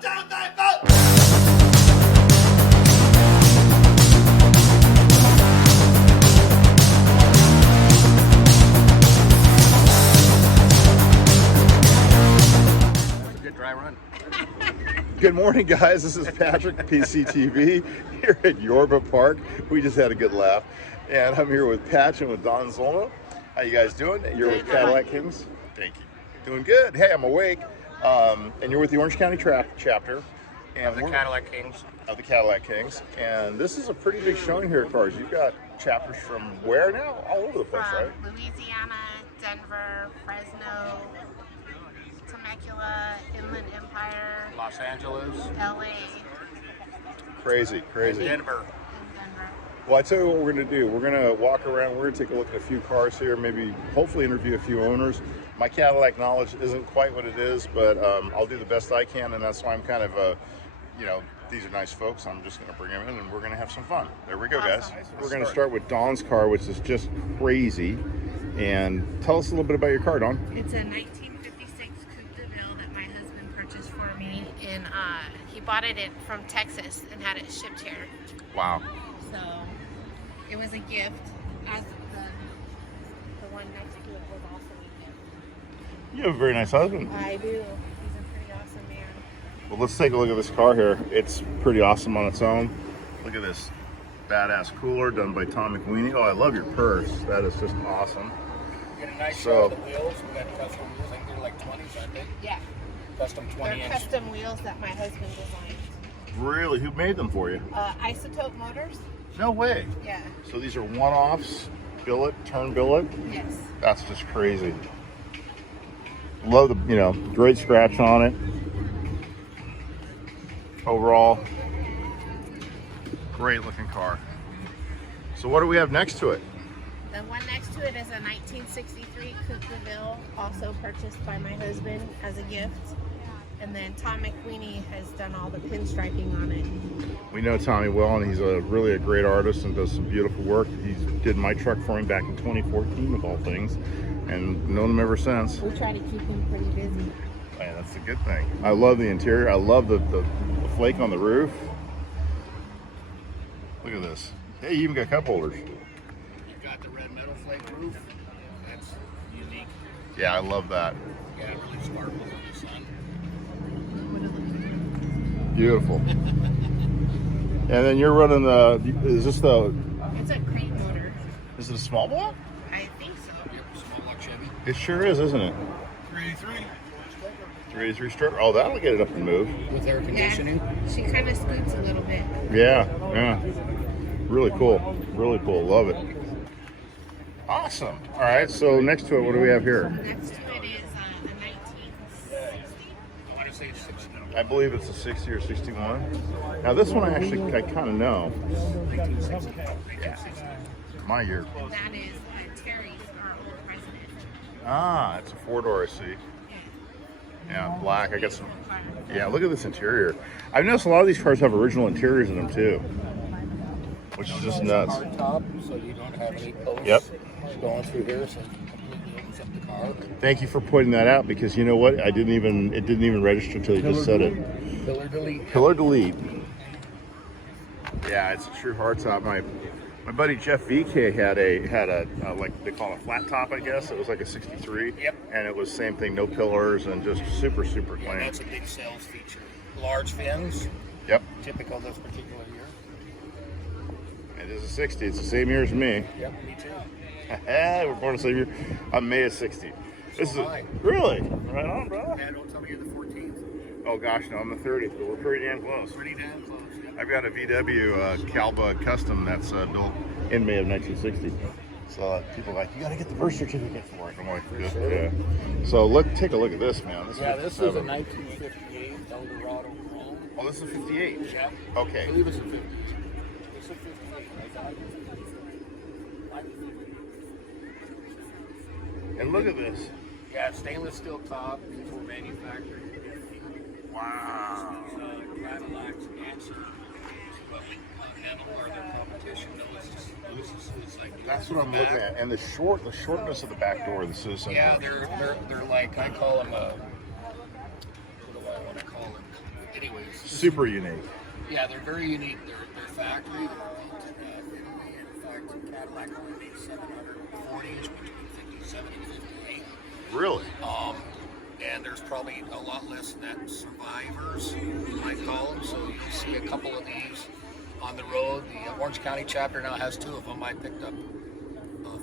Good morning, guys. This is Patrick, PCTV, here at Yorba Park. We just had a good laugh. And I'm here with Patch and with Don Zolno. How you guys doing? You're with Cadillac Kings? Thank you. Doing good. Hey, I'm awake. And you're with the Orange County chapter. And of the Cadillac Kings. Of the Cadillac Kings. And this is a pretty big showing here at cars. You've got chapters from where now? All over the place, right? Louisiana, Denver, Fresno, Temecula, Inland Empire, Los Angeles, LA, crazy. Denver. Well, I tell you what we're going to do. We're going to walk around. We're going to take a look at a few cars here, maybe hopefully interview a few owners. My Cadillac knowledge isn't quite what it is, but I'll do the best I can, and that's why I'm kind of, these are nice folks. I'm just going to bring them in, and we're going to have some fun. There we go, guys. We're going to start with Don's car, which is just crazy. And tell us a little bit about your car, Don. It's a 1956 Coupe de Ville that my husband purchased for me, and he bought it from Texas and had it shipped here. Wow. So it was a gift, as the one next to it was also a gift. You have a very nice husband. I do. He's a pretty awesome man. Well, let's take a look at this car here. It's pretty awesome on its own. Look at this badass cooler done by Tom McWeeny. Oh, I love your purse. That is just awesome. You get a nice shot of the wheels. We got custom wheels. I think they're like 20s, aren't they? Yeah. Custom 20 They're inch. custom wheels that my husband designed. Really? Who made them for you? Isotope Motors. No way. Yeah. So these are one-offs, billet, turn billet? Yes. That's just crazy. Love the, great scratch on it. Overall, great looking car. So what do we have next to it? The one next to it is a 1963 Coupe de Ville, also purchased by my husband as a gift. And then Tom McWeeny has done all the pinstriping on it. We know Tommy well, and he's really a great artist and does some beautiful work. He did my truck for him back in 2014, of all things, and known him ever since. We try to keep him pretty busy. Yeah, that's a good thing. I love the interior. I love the flake on the roof. Look at this. Hey, you even got cup holders. You've got the red metal flake roof. That's unique. Yeah, I love that. Yeah, it really sparkles in the sun. Beautiful. And then you're running is this the... It's a crate motor. Is it a small block? I think so. Yep, small block Chevy. It sure is, isn't it? 383. 383 stroke. Oh, that'll get it up and move. With air conditioning. Yeah, she kind of scoots a little bit. Yeah. Really cool. Really cool. Love it. Awesome. All right, so next to it, what do we have here? Next to it is a 1960. I want to say it's 60. I believe it's a 60 or 61. Now this one I kind of know. 1960. Yeah. My year. That is Terry's, our old president. Ah, it's a 4-door, I see. Yeah, black. I got some. Yeah, look at this interior. I've noticed a lot of these cars have original interiors in them too, which is just nuts. Hard top, so you don't have any posts. Yep. Going through here, so it completely opens up the car. Thank you for pointing that out, because you know what? It didn't even register until you just said it. Pillar delete. Pillar delete. Yeah, it's a true hardtop. My buddy Jeff VK had a like they call it a flat top, I guess. It was like a 63. Yep. And it was same thing, no pillars and just super clean. Yeah, that's a big sales feature. Large fins. Yep. Typical this particular year. It is a 60. It's the same year as me. Yep, me too. We're born the same year. I'm May of 60. This is really right on, bro. Yeah, don't tell me you're the 14th. Oh gosh, no, I'm the 30th, but we're pretty damn close. Pretty damn close. Yep. I've got a VW Calba Custom that's built in May of 1960. So people are like, you got to get the birth certificate for it. I'm like, yeah. So take a look at this, man. This is a 1958 Eldorado Chrome. Oh, this is a 58. Yeah. Okay. I believe it's a 50. It's a 58. And look at this. Yeah, stainless steel top. These were manufactured. Wow. Cadillacs answer to what we handle our competition. No, it's just like that's what I'm looking at. And the shortness of the back door of the Susan. Yeah, they're like, I call them what do I want to call them? anyways. Super unique. Yeah, they're very unique. They're factory. They're in Italy. In fact, Cadillac only makes 740s between 57 and 58. Really? And there's probably a lot less than that survivors, I call them. So you'll see a couple of these on the road. The Orange County chapter now has 2 of them. I picked up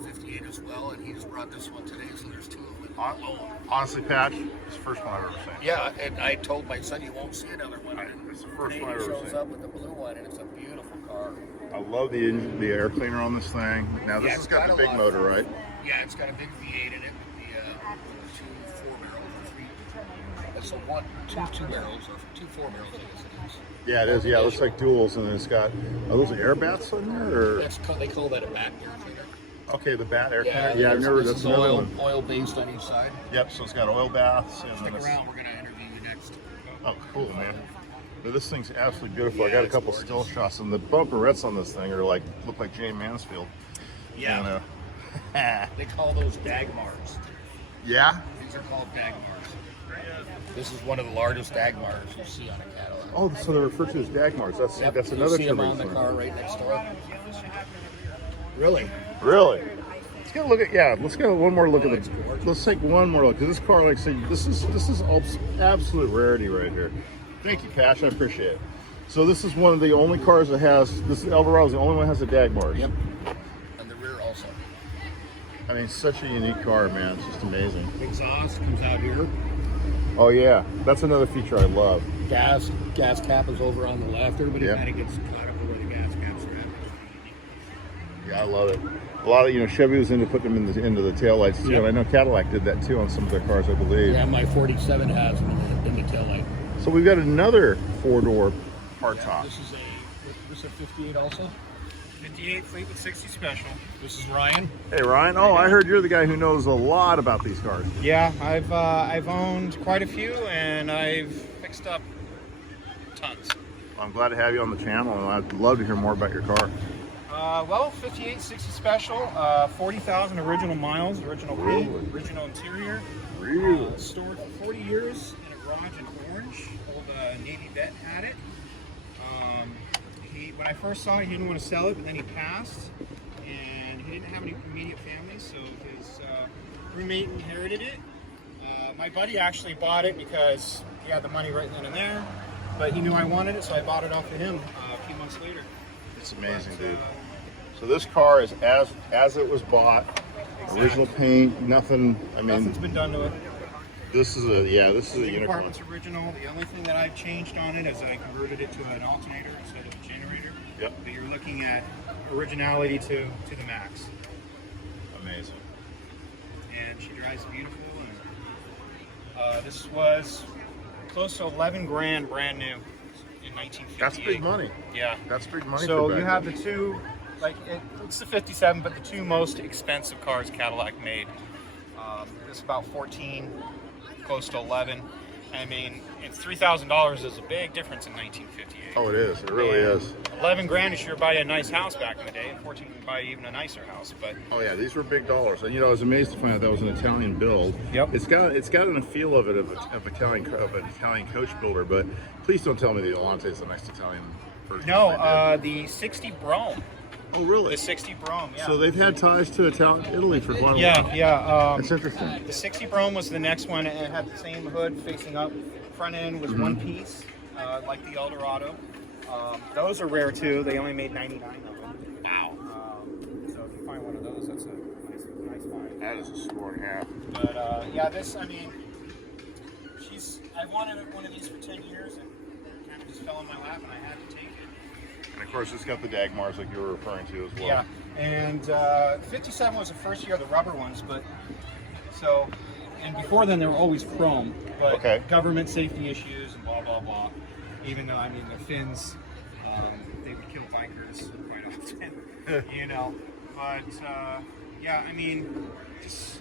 58 as well, and he just brought this one today, so there's 2 of them alone. Honestly, Pat, it's the first one I've ever seen. Yeah, and I told my son you won't see another one. It's the first one I've He ever shows seen. up with the blue one, and it's a beautiful car. I love the air cleaner on this thing. Now this Yeah, has it's got got the a big lot motor, of- right? Yeah, it's got a big V8 in it. The 2 4-barrels or 3. It's a 2 barrels or 2 4-barrels. I guess it is. Yeah, it is. Yeah, it looks like duals, and it's got. Are those air baths in there? Or? They call that a back air cleaner. Okay, the bat air cleaner. Yeah, I've this- never. this That's is another oil, one. oil based on each side. Yep. So it's got oil baths. And Stick then it's- around, we're gonna interview you next. Oh, cool, man. But this thing's absolutely beautiful. I got a it's couple gorgeous. still shots, and the bumperettes on this thing are like look like Jane Mansfield. Yeah, And, they call those Dagmars. yeah. These are called Dagmars. This is one of the largest Dagmars you see on a Cadillac. Oh, so they're referred to as Dagmars. That's Yep, that's you another see them trivia on the thing. car right next door. Really? Really? Let's get a look at let's get one more look at it's the. gorgeous. Let's take one more look. 'Cause this car, like I said, this is all absolute rarity right here. Thank you, Cash. I appreciate it. So this is one of the only cars that has this Eldorado's the only one that has a Dagmar. Yep. And the rear also. I mean, such a unique car, man. It's just amazing. Exhaust comes out here. Oh yeah, that's another feature I love. Gas cap is over on the left. Everybody Yeah. kind of gets caught up with where the gas caps are at. Yeah, I love it. A lot of Chevy was into putting them into the taillights too, Yep. and I know Cadillac did that too on some of their cars, I believe. Yeah, my 47 has them in the taillight. So we've got another 4-door hardtop. This is a 58 also. 58 Fleetwood 60 Special. This is Ryan. Hey Ryan, oh I heard you're the guy who knows a lot about these cars. Yeah, I've owned quite a few and I've fixed up tons. I'm glad to have you on the channel, and I'd love to hear more about your car. Well, 58 60 Special, 40,000 original miles, original paint, Really? original interior. Really? Stored for 40 years in a garage in Orange. Old Navy vet had it. When I first saw it, he didn't want to sell it, but then he passed, and he didn't have any immediate family, so his roommate inherited it. My buddy actually bought it because he had the money right then and there, but he knew I wanted it, so I bought it off of him a few months later. It's amazing, But, dude. So this car is as it was bought, original paint, nothing. I mean, Nothing's been done to it. this is a The unicorn. compartment's original. The only thing that I've changed on it is that I converted it to an alternator instead of a generator. Yep. But you're looking at originality to the max. Amazing. And she drives beautiful. And, this was close to 11 grand brand new in 1958. That's big money. Yeah. That's big money. So for you back have the then. two, it's the 57, but the two most expensive cars Cadillac made. This is about 14, close to 11. I mean, and $3,000 is a big difference in 1958. Oh, it is. It really And is. 11 grand is sure buy a nice house back in the day, and 14 would buy even a nicer house. But Oh yeah, these were big dollars, and I was amazed to find out that was an Italian build. Yep. It's got a feel of an Italian coach builder, but please don't tell me the Elante is the next Italian version. no, the 60 Brome, Oh really? the 60 Brome, yeah. So they've had ties to Italy for quite a while. yeah. That's interesting. The 60 Brome was the next one, and it had the same hood facing up. Front end was one piece, like the Eldorado. Those are rare too. They only made 99 of them. Wow. So if you find one of those, that's a nice find. That is a score and a half. But yeah, I wanted one of these for 10 years, and it kind of just fell in my lap, and I had to take it. And of course, it's got the Dagmars like you were referring to as well. Yeah, and 57 was the first year of the rubber ones, and before then they were always chrome, but Okay. government safety issues and blah blah blah. Even though the fins, they would kill bikers quite often, But yeah, just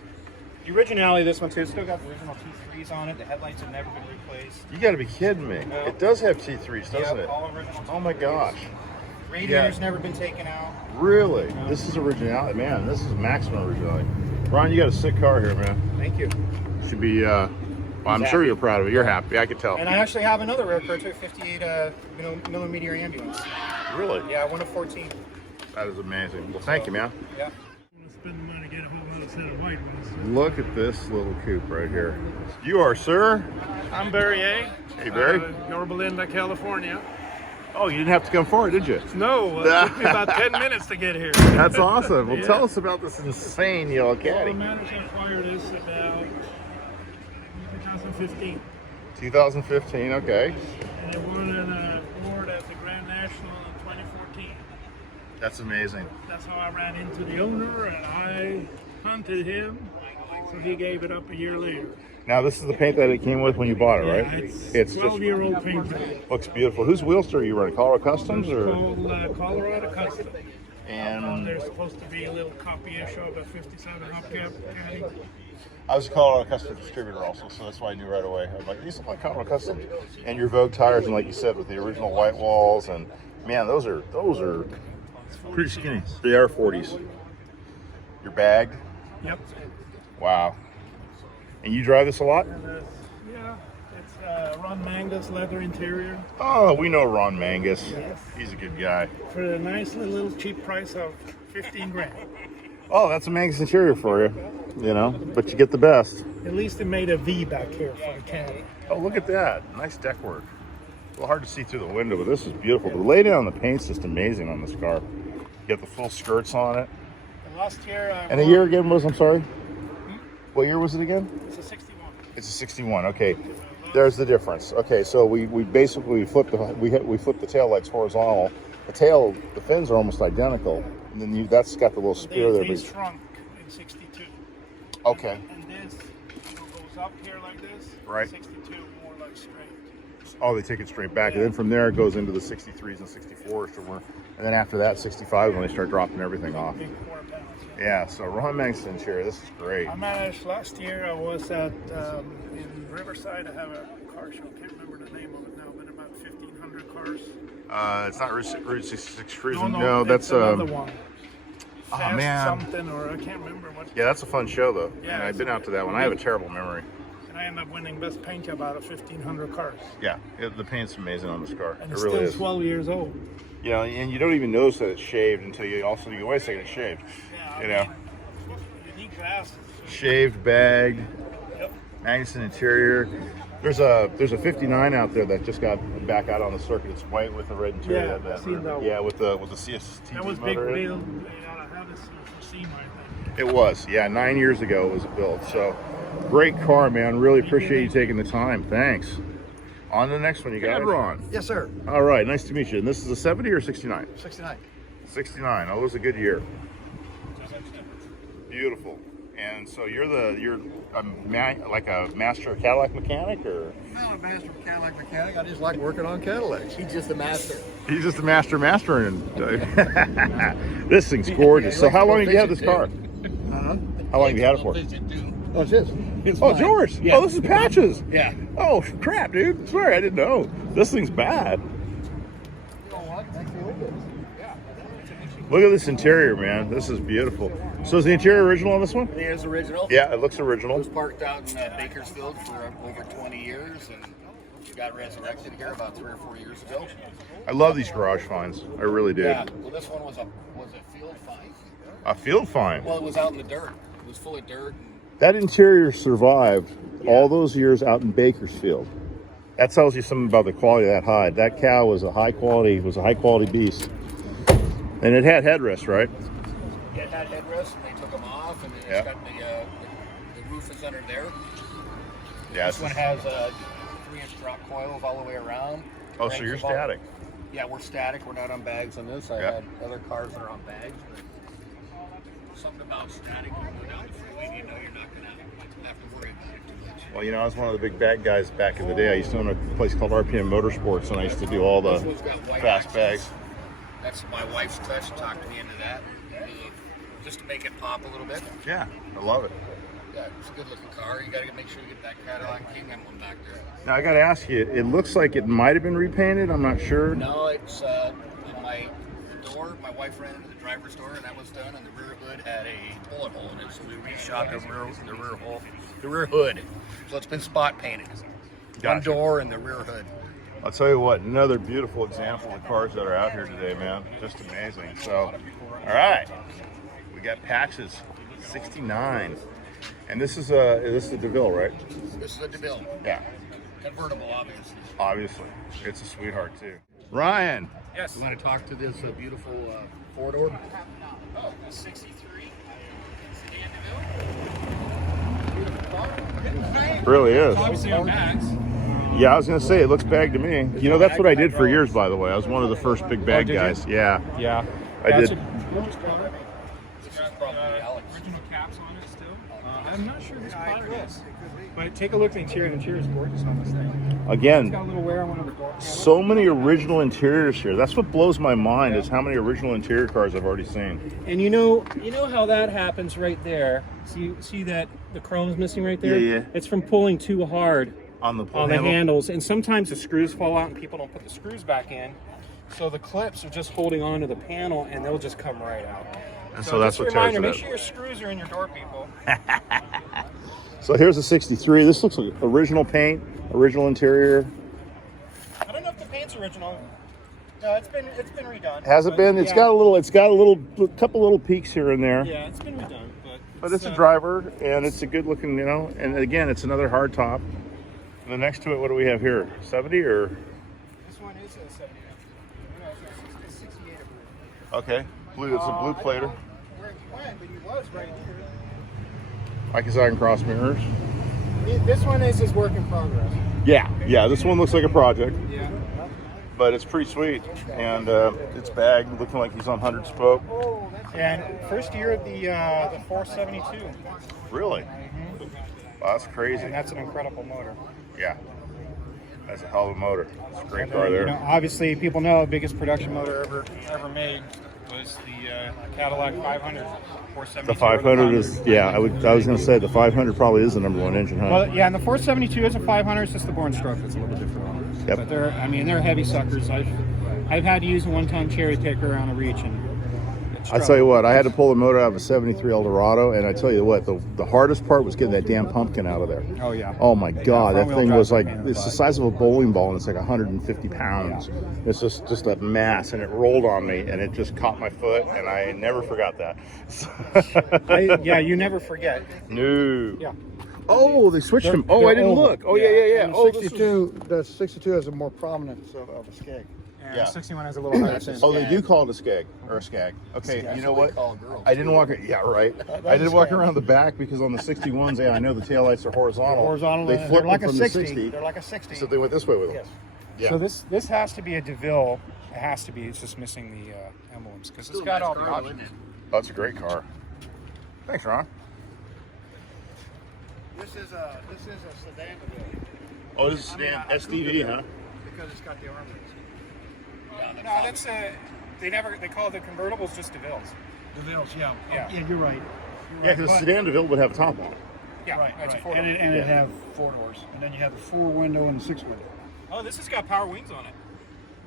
the originality of this one too. It's still got the original T3s on it. The headlights have never been replaced. You got to be kidding me. No. It does have T3s, doesn't Yep, it? all original. Oh my T3s. gosh. Radiator's never been taken out. Really? This is originality, man. This is maximum originality. Ron, you got a sick car here, man. Thank you. Should be Well, I'm he's sure happy. you're proud of it. You're happy. I could tell. And I actually have another rare car too, 58 millimeter ambulance. Really? Yeah, one of 14. That is amazing. Well, thank you, man. Yeah. I'm gonna spend the money to get a whole other set of white ones. Look at this little coupe right here. You are, sir? I'm Barry A. Hey, Barry. Yorba Linda, California. Oh, you didn't have to come forward, did you? No, it took me about 10 minutes to get here. That's awesome. Well, Yeah. tell us about this insane yellow All caddy. the matters I acquired this about 2015. 2015, okay. And I won an award at the Grand National in 2014. That's amazing. That's how I ran into the owner, and I hunted him, so he gave it up a year later. Now, this is the paint that it came with when you bought it, Yeah, right? it's just 12-year-old paint. looks beautiful. Whose wheels are you running? Colorado Customs or? Called Colorado Custom. And There's supposed to be a little copy-ish of a 57 hubcap caddy. I was a Colorado Customs distributor also, so that's why I knew right away. I'm like, these look like Colorado Customs. And your Vogue tires, and like you said, with the original white walls, and man, those are pretty skinny. They are 40s. You're bagged. Yep. Wow. And you drive this a lot? Yeah, it's Ron Mangus leather interior Oh, we know Ron Mangus. He's a good guy. for a nice little cheap price of 15 grand. Oh, that's a Mangus interior for you, you know, but you get the best. At least it made a V back here for the caddy. Oh, look at that. Nice deck work. A little hard to see through the window, but this is beautiful. The lay down on the paint's just amazing on this car. You got the full skirts on it. And last year, And the year again was, I'm sorry? What year was it again? it's a 61. It's a 61. Okay, there's the difference. Okay, so we basically flipped the tail lights horizontal. The fins are almost identical, and then that's got the little spear there. They But shrunk in 62. okay, And this goes up here like this. Right. 62 more like straight. oh, they take it straight back, and then from there it goes into the 63s and 64s, and then after that 65 when they start dropping everything off. Big quarter pounds. Yeah, so Ron Mangus interior, this is great. I managed last year. I was at in Riverside. I have a car show. Can't remember the name of it now, but about 1,500 cars. It's not Route 66 Cruising. No, No, that's another one. oh, Fast man. something, or I can't remember what. Yeah, that's a fun show though. Yeah, Yeah, I've been out to that one. I have a terrible memory. And I ended up winning best paint job out of 1,500 cars. Yeah, the paint's amazing on this car. And It it's really still is. 12 years old. You know, and you don't even notice that it's shaved until you also think, wait a second, it's shaved. Yeah, You know, unique glasses. shaved, bagged, Yep. Magnuson interior. There's a 59 out there that just got back out on the circuit. It's white with a red interior. Yeah, I've seen that one. Yeah, with the CST That was big motor in it. wheel. They ought to have this for SEMA, I think. It was, yeah, 9 years ago it was built. So great car, man. Really appreciate you taking the time. Thanks. On to the next one, you got Ron. Yes, sir. All right, nice to meet you. And this is a 70 or 69? 69. 69. Oh, it was a good year. Beautiful. And so you're like a master Cadillac mechanic, or? I'm not a master Cadillac mechanic. I just like working on Cadillacs. He's just a master. He's just a master, and this thing's gorgeous. So how long have you had this car? Uh-huh. How long have you had it for? Oh, it's his. Oh, it's yours. Yeah. Oh, this is Patches. Yeah. Oh, crap, dude. Sorry, I didn't know. This thing's bad. You know what? Makes me look good. Look at this interior, man. This is beautiful. So is the interior original on this one? It is original. Yeah, it looks It original. was parked out in Bakersfield for over 20 years and got resurrected here about 3 or 4 years ago. I love these garage finds. I really do. Yeah. Well, this one was a field find. A field find. Well, it was out in the dirt. It was full of dirt. And That interior survived all those years out in Bakersfield. That tells you something about the quality of that hide. That cow was a high quality beast. And it had headrests, right? it had headrests, and they took them off, and it's Yeah. got the roof is under there. Yeah. This one has 3-inch drop coils all the way around. Oh, so you're Cranks about- static. Yeah, we're static. We're not on bags on this. I Yeah. had other cars that are on bags. But something about static, you go down the freeway, you know you're not going to have to worry about it too much. Well, you know, I was one of the big bad guys back in the day. I used to own a place called RPM Motorsports, and I used to do all the This one's got white fast accents. bags. That's my wife's touch. Talked me into that, just to make it pop a little bit. Yeah, I love it. Yeah, it's a good looking car. You got to make sure you get that Cadillac King Annual back there. Now, I got to ask you, it looks like it might have been repainted. I'm not sure. No, it's my door. My wife ran into the driver's door, and that was done. And the rear hood hood had a bullet hole in it, so we reshot the rear hood. So it's been spot painted. One Gotcha. door and the rear hood. I'll tell you what, another beautiful example of the cars that are out here today, man. Just amazing. So, all right, we got patches, 69, and this is the DeVille, right? This is a DeVille. Yeah, Convertible, obviously. obviously, it's a sweetheart too. Ryan, Yes. You want to talk to this beautiful four-door? Oh, 63. really is. Obviously on bags. Yeah, I was gonna say it looks bag to me. You know, that's what I did for years, by the way. I was one of the first big bag did you? guys. Yeah, Yeah. I did. This is probably Alex. Original caps on it still. I'm not sure this color is. But take a look at the interior. The interior is gorgeous on this thing. It's got a Again, little wear on one of the door panels. so many original interiors here. That's what blows my mind is how many original interior cars I've already seen. And you know how that happens right there. See that the chrome's missing right there? Yeah, yeah. It's from pulling too hard On the on the handle. handles, and sometimes the screws fall out and people don't put the screws back in. So the clips are just holding on to the panel and they'll just come right out. And so that's just what a tears reminder, it make up. sure your screws are in your door, people. So here's a 63. This looks like original paint, original interior. I don't know if the paint's original. No, it's been redone. Has it But, been? It's yeah. got a couple little peaks here and there. Yeah, it's been redone, But it's a driver, and it's a good looking, and again, it's another hard top. And then next to it, what do we have here? 70 or? This one is a 70. No, it's 68. Okay, blue. It's a blue plater. Where he went, but he was right here. Ike and cross mirrors. This one is his work in progress. Yeah. This one looks like a project, Yeah. but it's pretty sweet, and it's bagged, looking like he's on 100 spoke. And first year of the 472. Really? Wow, that's crazy. And that's an incredible motor. Yeah, that's a hell of a motor. It's a great And car then, there. obviously, people know the biggest production motor ever made was the Cadillac 500. 472 The 500 is, yeah. I was going to say the 500 probably is the number one engine, huh? Well, yeah, and the 472 is a 500. It's just the born stroke that's a little bit different. Yep. But they're heavy suckers. I've had to use a 1-ton cherry picker on a reach, and I tell you what, I had to pull the motor out of a 73 Eldorado, and I tell you what, the hardest part was getting that damn pumpkin out of there. Oh yeah. Oh my God, that front-wheel thing drive was like, pain in the it's the butt. size of a bowling ball, and it's like 150 pounds. It's just a mass, and it rolled on me, and it just caught my foot, and I never forgot that. Yeah, you never forget. No. Yeah. Oh, they switched them. Oh, they're I didn't oval. look. Oh, yeah. And Oh, the this was- 62, the 62 has a more prominence of a skeg. And Yeah. 61 has a little higher fin. Oh, they do call it a skag or a skag. Okay, you know what? Call girls. I didn't walk. Yeah, right. I didn't walk around the back because on the 61s, yeah, I know the taillights are horizontal. Horizontal, They they're flip like them a from 60. the 60, They're like a 60. so they went this way with them. Yes. Yeah. So this has to be a DeVille. It has to be. It's just missing the emblems because it's got all the options. Oh, it's a great car. Thanks, Ron. This is a sedan DeVille Oh, this is sedan SDV, huh? because it's got the armrest. No, that's they call the convertibles just DeVilles. DeVille's, yeah. Yeah. Yeah, you're right. Yeah, because a sedan DeVille would have a top on it. Yeah, Right, that's right. a four. And it'd have 4 doors. And then you have the 4 window and the 6 window. Oh, this has got power wings on it.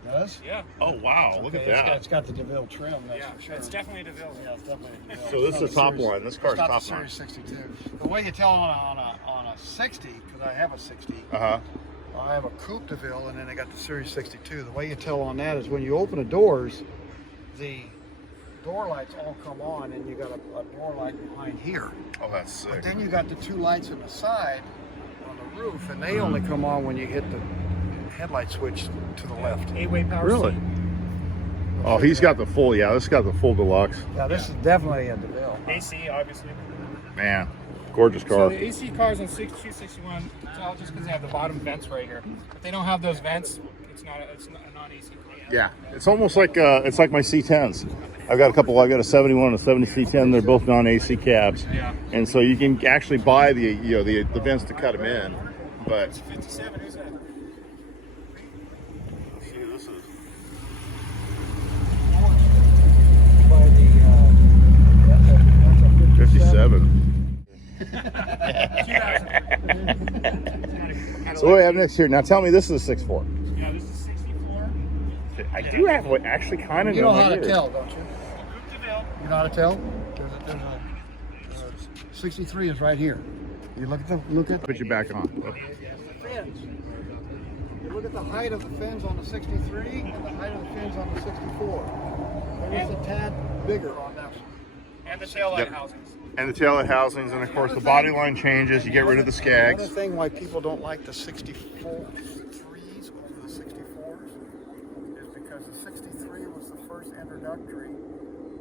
Does? Yeah. Oh, wow. Look at that. It's got the DeVille trim, that's Yeah, for sure. it's definitely a DeVille. Yeah, it's definitely a DeVille. So this is the top Series- line. This car's it's got top the line. Series 62. The way you tell on a 60, because I have a 60, Uh-huh. I have a coupe DeVille, and then I got the Series 62. The way you tell on that is when you open the doors, the door lights all come on, and you got a door light behind here. Oh, that's sick. But then you got the 2 lights on the side on the roof, and they only come on when you hit the headlight switch to the left. 8-way power Really? seat. Oh, he's got the full, yeah, this got the full deluxe. Now this is definitely a DeVille. AC, obviously. Man, gorgeous So car. the AC cars on 62, 61, it's all just because they have the bottom vents right here. If they don't have those vents, it's not a non-AC car. Yeah, it's almost like my C10s. I've got a 71 and a 70 C10. They're both non-AC cabs, Yeah. and so you can actually buy the vents to cut them in. But 57, who's that? see, this is By the, that's a 57. 2000. So what do we have next here? Now tell me, this is a 6.4. Yeah, this is 64. I do have what actually kind of You know how to tell, don't you? Coupe DeVille. You know how to tell? There's a 63 is right here. You look at Put you back on. the fins. You look at the height of the fins on the 63 and the height of the fins on the 64. There is a tad bigger on that one. And the tail light Yep. housings. And the taillight housings, and of course the body line changes. You get rid of the Another skags. thing why people don't like the 64s over the 64s is because the 63 was the first introductory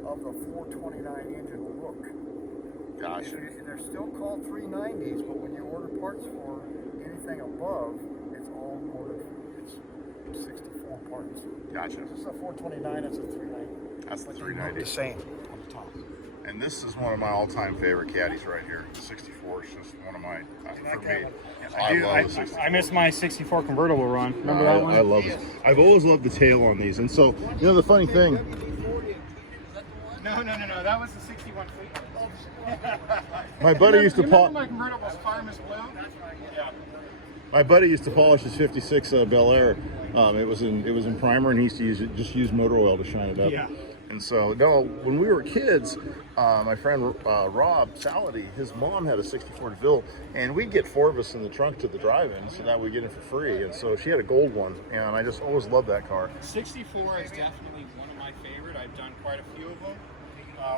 of the 429 engine look. Gotcha. They're still called 390s, but when you order parts for anything above, it's all ordered. It's 64 parts. Gotcha. This is a 429, it's a 390. That's the But they look 390. the same on the top. And this is one of my all-time favorite caddies right here. The 64 is just one of my, for me, I love the 64. I missed my 64 convertible run. Remember that one? I love it. I've always loved the tail on these. And so, you know, the funny thing, No. That was the 61 fleet. my buddy used to Remember my convertible's Farmer's Blue? Yeah. My buddy used to polish his 56 Bel Air. It was in primer, and he used to use motor oil to shine it up. Yeah. And so, no, when we were kids, my friend Rob Salady, his mom had a 64 DeVille, and we'd get 4 of us in the trunk to the drive-in, so that we'd get it for free. And so she had a gold one, and I just always loved that car. 64 is definitely one of my favorite. I've done quite a few of them.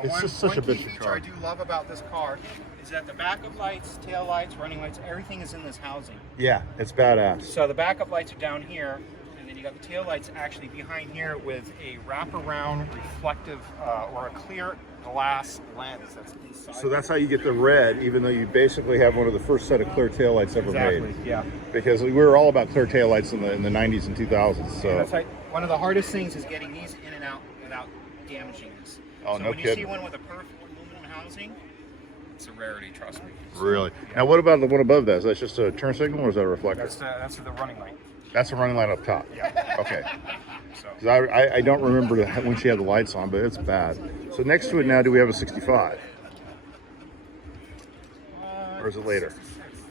It's just such a key bitchin' feature car. I do love about this car is that the backup lights, tail lights, running lights, everything is in this housing. Yeah, it's badass. So the backup lights are down here, and then you got the tail lights actually behind here with a wraparound reflective or a clear glass lens that's inside. So that's how you get the red, even though you basically have one of the first set of clear taillights ever made. Yeah. Because we were all about clear taillights in the 90s and 2000s. So That's like one of the hardest things is getting these in and out without damaging this. Oh, so no when you see kidding. one with a perfect aluminum housing, it's a rarity, trust me. really. Now, what about the one above that? Is that just a turn signal, or is that a reflector? That's the running light. That's a running light up top. Yeah. Okay. So 'Cause I don't remember when she had the lights on, but it's bad. So next to it now, do we have a 65? Or is it later?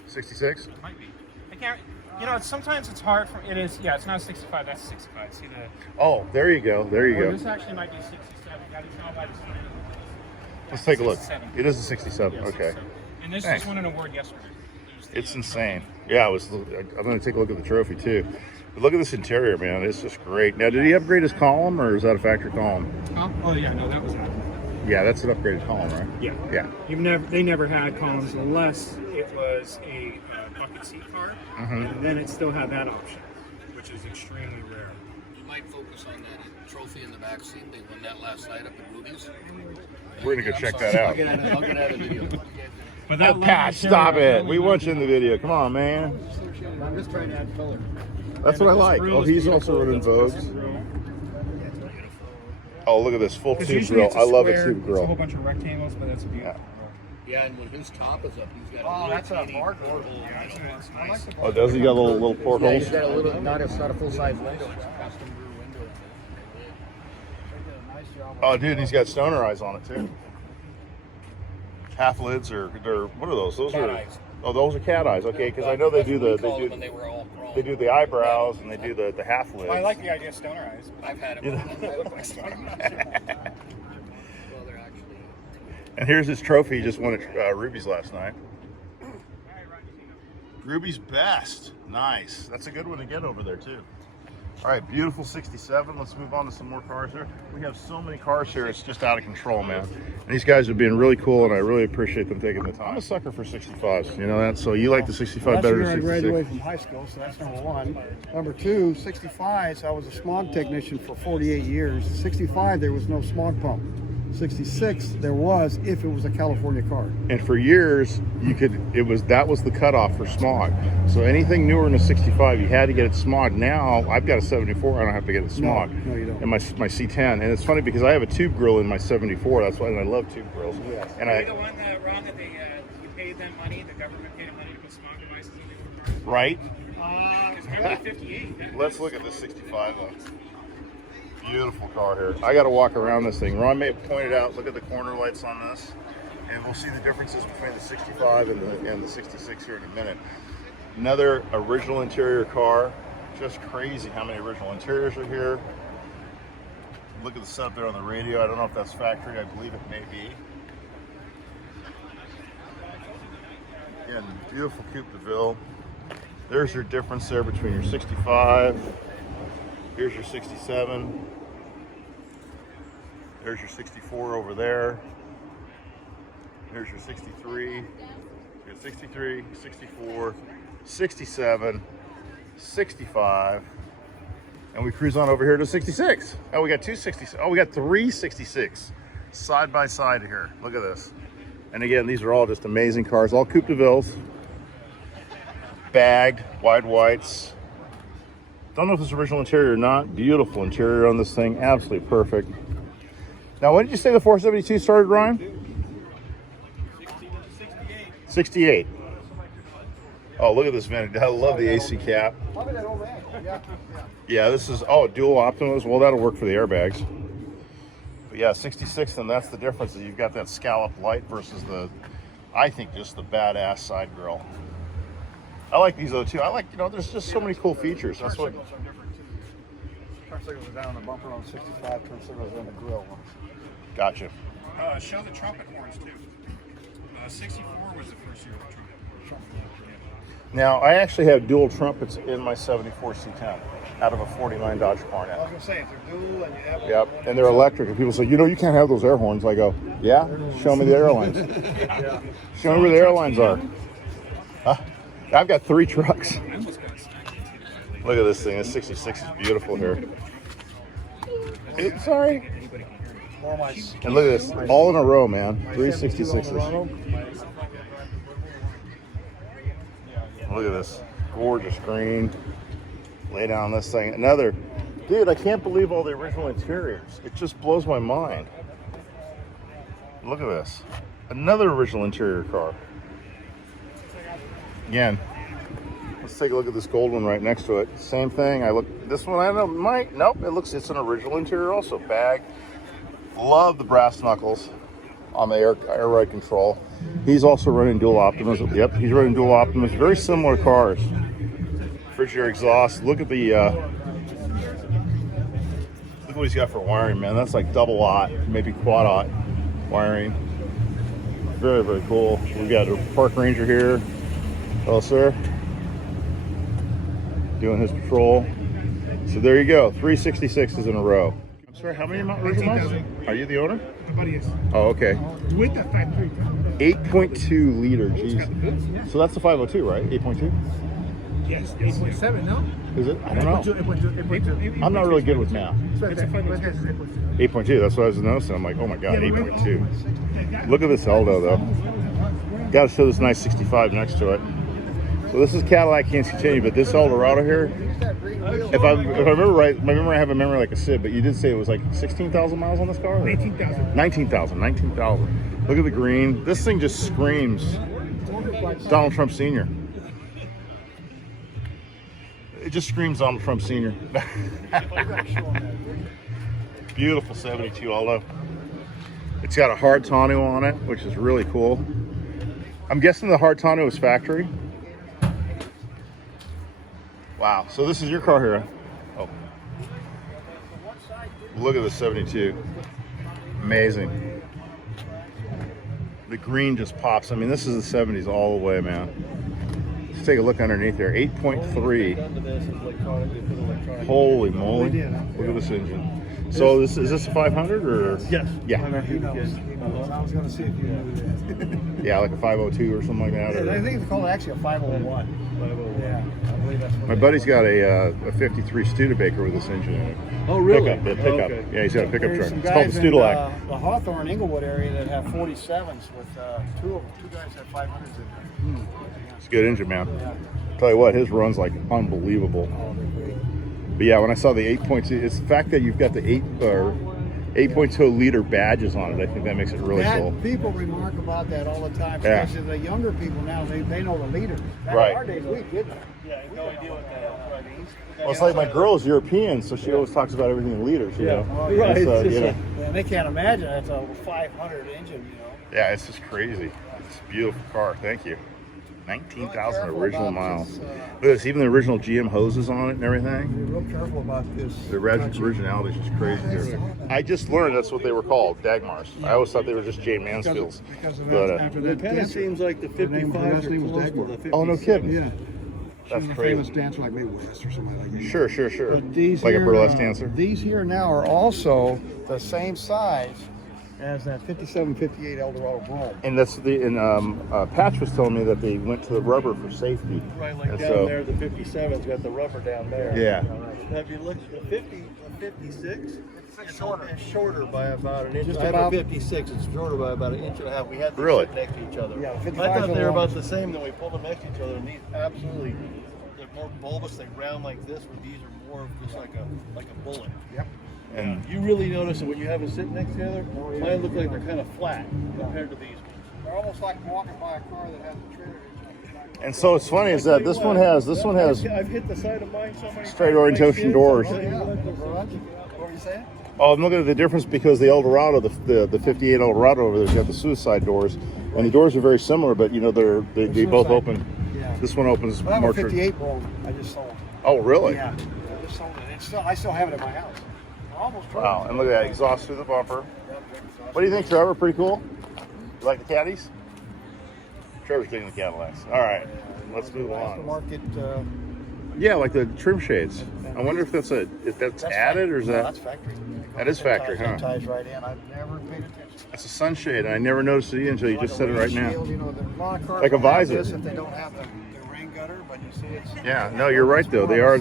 66? might be. I can't. You know, sometimes it's hard for it is. Yeah, it's not 65. That's 65. See the. Oh, there you go. There you Or go. this actually might be 67. You got to tell by the sign. Let's take a look. 67. It is a 67. Yeah, Okay. 67. And this Thanks. just won an award yesterday. It was the, It's insane. Yeah, I'm going to take a look at the trophy too. But look at this interior, man. It's just great. Now, did he upgrade his column, or is that a factory column? Oh yeah, no, that was. Yeah, that's an upgraded column, right? Yeah. Yeah. They never had columns unless it was a bucket seat car, and then it still had that option, which is extremely rare. You might focus on that trophy in the back seat. They won that last night up at Ruby's. We're going to go I'm check sorry. that out. I'll get out of the video. But Oh, Pat, stop it. We want you in the video. Come on, man. I'm just trying to add color. That's what I like. Oh, he's also running Vogues. Oh, look at this full tube grill. I love a tube It's a whole grill. bunch of rectangles, but that's a beautiful. Yeah, and when his top is up, he's got a Oh, little that's a teeny bar door. porthole. Yeah, that's nice. I like the Oh, does he got little Yeah, portholes? he's got a little, not a full size window, it's a custom brew window. Oh, dude, he's got stoner eyes on it too. Half lids, or they're what are those? Those Cat are. eyes. Oh, those are cat eyes. Okay, because I know they do We called them when the they were all chrome. they do the eyebrows and they do the half lids. I like the idea of stoner eyes. I've had them. You know. They look like stoner eyes. Well, they're actually. And here's his trophy. He just won at Ruby's last night. Ruby's best. Nice. That's a good one to get over there too. All right, beautiful 67. Let's move on to some more cars here. We have so many cars here, it's just out of control, man. And these guys are being really cool, and I really appreciate them taking the time. I'm a sucker for 65s, you know that? So you like the 65 Last better year than I 66? graduated from high school, so that's number one. Number two, 65s, I was a smog technician for 48 years. 65, there was no smog pump. 66, there was, if it was a California car. And for years, that was the cutoff for smog. So anything newer than a 65, you had to get it smog. Now I've got a 74, I don't have to get it smog. No, you don't. And my C10, and it's funny because I have a tube grill in my 74. That's why I love tube grills. And Are you the one that Ron that you paid them money, the government paid them money to put smog devices in the car? right. Because remember the 58? Let's look at this 65 though. Beautiful car here. I got to walk around this thing. Ron may have pointed out, look at the corner lights on this, and we'll see the differences between the 65 and the 66 here in a minute. Another original interior car. Just crazy how many original interiors are here. Look at the setup there on the radio. I don't know if that's factory. I believe it may be. Again, beautiful Coupe de Ville. There's your difference there between your 65. Here's your 67. There's your 64 over there. Here's your 63. You got 63, 64, 67, 65. And we cruise on over here to 66. Oh, we got 266. Oh, we got 366 side by side here. Look at this. And again, these are all just amazing cars, all Coupe de Villes. Bagged, wide whites. Don't know if it's original interior or not. Beautiful interior on this thing, absolutely perfect. Now, when did you say the 472 started, Ryan? 68. Oh, look at this vintage. I love the AC cap. Yeah, this is, dual Optimus. Well, that'll work for the airbags. But yeah, 66, and that's the difference. You've got that scallop light versus the, I think, just the badass side grille. I like these though too. I like, there's just so many cool features. That's what. Turn signals are down on the bumper on 65. Turn signals are on the grill. Gotcha. Show the trumpet horns too. 64 was the first year of the trumpet. Now, I actually have dual trumpets in my 74 C10 out of a 49 Dodge Coronet. I was gonna say, if they're dual and you have Yep, and they're electric. And people say, you can't have those air horns. I go, yeah, show me the airlines. Show me where the airlines are. I've got 3 trucks. Look at this thing. This 66 is beautiful here. Sorry. And look at this. All in a row, man. 366s. Look at this. Gorgeous green. Lay down this thing. Another. Dude, I can't believe all the original interiors. It just blows my mind. Look at this. Another original interior car. Again, let's take a look at this gold one right next to it. Same thing. This one, I don't know, nope, it's an original interior also. Bag. Love the brass knuckles on the air ride control. He's also running dual Optimus. Yep, he's running dual Optimus. Very similar cars. Frigidaire exhaust. Look at the, look what he's got for wiring, man. That's like double aught, maybe quad aught wiring. Very, very cool. We've got a park ranger here. Hello, sir. Doing his patrol. So there you go, 366s in a row. I'm sorry, how many original miles? Are you the owner? My buddy is. Oh, okay. With the factory. 8.2 liter, geez. So that's the 502, right? 8.2? Yes, 8.7, no? Is it? I don't know. 8.2. I'm not really good with math. It's a 5.2. 8.2, that's what I was noticing. I'm like, oh my God, 8.2. Look at this Eldo though. Got to show this nice 65 next to it. So this is Cadillac Kings Annual, but this Eldorado here, if I remember right, I have a memory like a sieve, but you did say it was like 16,000 miles on this car? 19,000. 19,000. Look at the green. This thing just screams Donald Trump Sr. It just screams Donald Trump Sr. Beautiful 72 Aldo. It's got a hard tonneau on it, which is really cool. I'm guessing the hard tonneau is factory. Wow, so this is your car here. Oh. Look at the 72. Amazing. The green just pops. I mean, this is the 70s all the way, man. Let's take a look underneath there. 8.3. Holy moly. Look at this engine. So is this a 500 or? Yes. Yeah. I was going to see if you knew. Yeah, like a 502 or something like that. I think it's called actually a 501. Yeah, I believe that's what My buddy's got a 53 Studebaker with this engine in it. Oh, really? Pickup. Okay. Yeah, he's got a pickup There's truck. some It's called guys the in Studebaker. the Hawthorne, Inglewood area that have 47s with two guys have 500s in there. It's a good engine, man. Yeah. Tell you what, his run's like unbelievable. Oh, they're great. But yeah, when I saw the 8.2, it's the fact that you've got the 8.2 liter badges on it. I think that makes it really cool. People remark about that all the time. Yeah. Especially the younger people now, they know the leaders. Back Right. in our days, we didn't. Yeah, no idea what that is. Well, it's like my girl's European, so she always talks about everything in liters, you know? Oh, yeah. It's, Right. you know. Yeah, they can't imagine that's a 500 engine, Yeah, it's just crazy. It's a beautiful car. Thank you. 19,000 original miles. Look at this, even the original GM hoses on it and everything. Be real careful about this. The originality is just crazy here. I just learned that's what they were called, Dagmars. I always thought they were just Jane Mansfields. Because of But, that, after that It kind of dancer, seems like the her name 55s last name are was close to Dagmar. the 56. oh, no kidding. Yeah. She That's was a crazy. famous dancer like Mae West or something like that. Sure. But these Like a here, burlesque dancer. These here now are also the same size as that 57, 58 Eldorado Brougham. And that's Patch was telling me that they went to the rubber for safety. Right, like And down so- there, the 57's got the rubber down there. Yeah. Now, if you look at the 56, it's shorter by about an inch. Just I have about- a 56, it's shorter by about an inch and a half. We had these Really? sit next to each other. Yeah, I 55's thought the they were about longest. the same, then we pulled them next to each other, and these absolutely, they're more bulbous, they round like this, where these are more of just like a bullet. Yep. And You really notice that when you have them sitting next together, mine look like they're kind of flat compared to these ones. They're almost like walking by a car that has a trailer. and so it's funny is that this one has I've hit the side of mine so many straight times, orientation my doors. kids, Oh, I'll tell yeah. you what, The garage. What were you saying? Oh, I'm looking at the difference because the Eldorado, the 58 Eldorado over there's got the suicide doors, and the doors are very similar, but you know they both suicide. open. Yeah. This one opens Well, I have more. a 58 Brougham. I just sold it. Oh, really? Yeah. I just sold it. I still have it at my house. I almost drove Wow, it. and look at that exhaust through the bumper. What do you think, Trevor? Pretty cool? You like the Caddies? Trevor's digging the Cadillacs. All right, let's move on. Aftermarket. Yeah, like the trim shades. I wonder if that's added or is No, that? that's factory. That is factory, huh? That ties right in. I've never paid attention. That's a sunshade, and I never noticed it until you just said it right now. Shield, you know, a lot of cars Like a don't have visor. this if they don't have the rain gutter, but you see it's. Yeah, no, you're right though. They're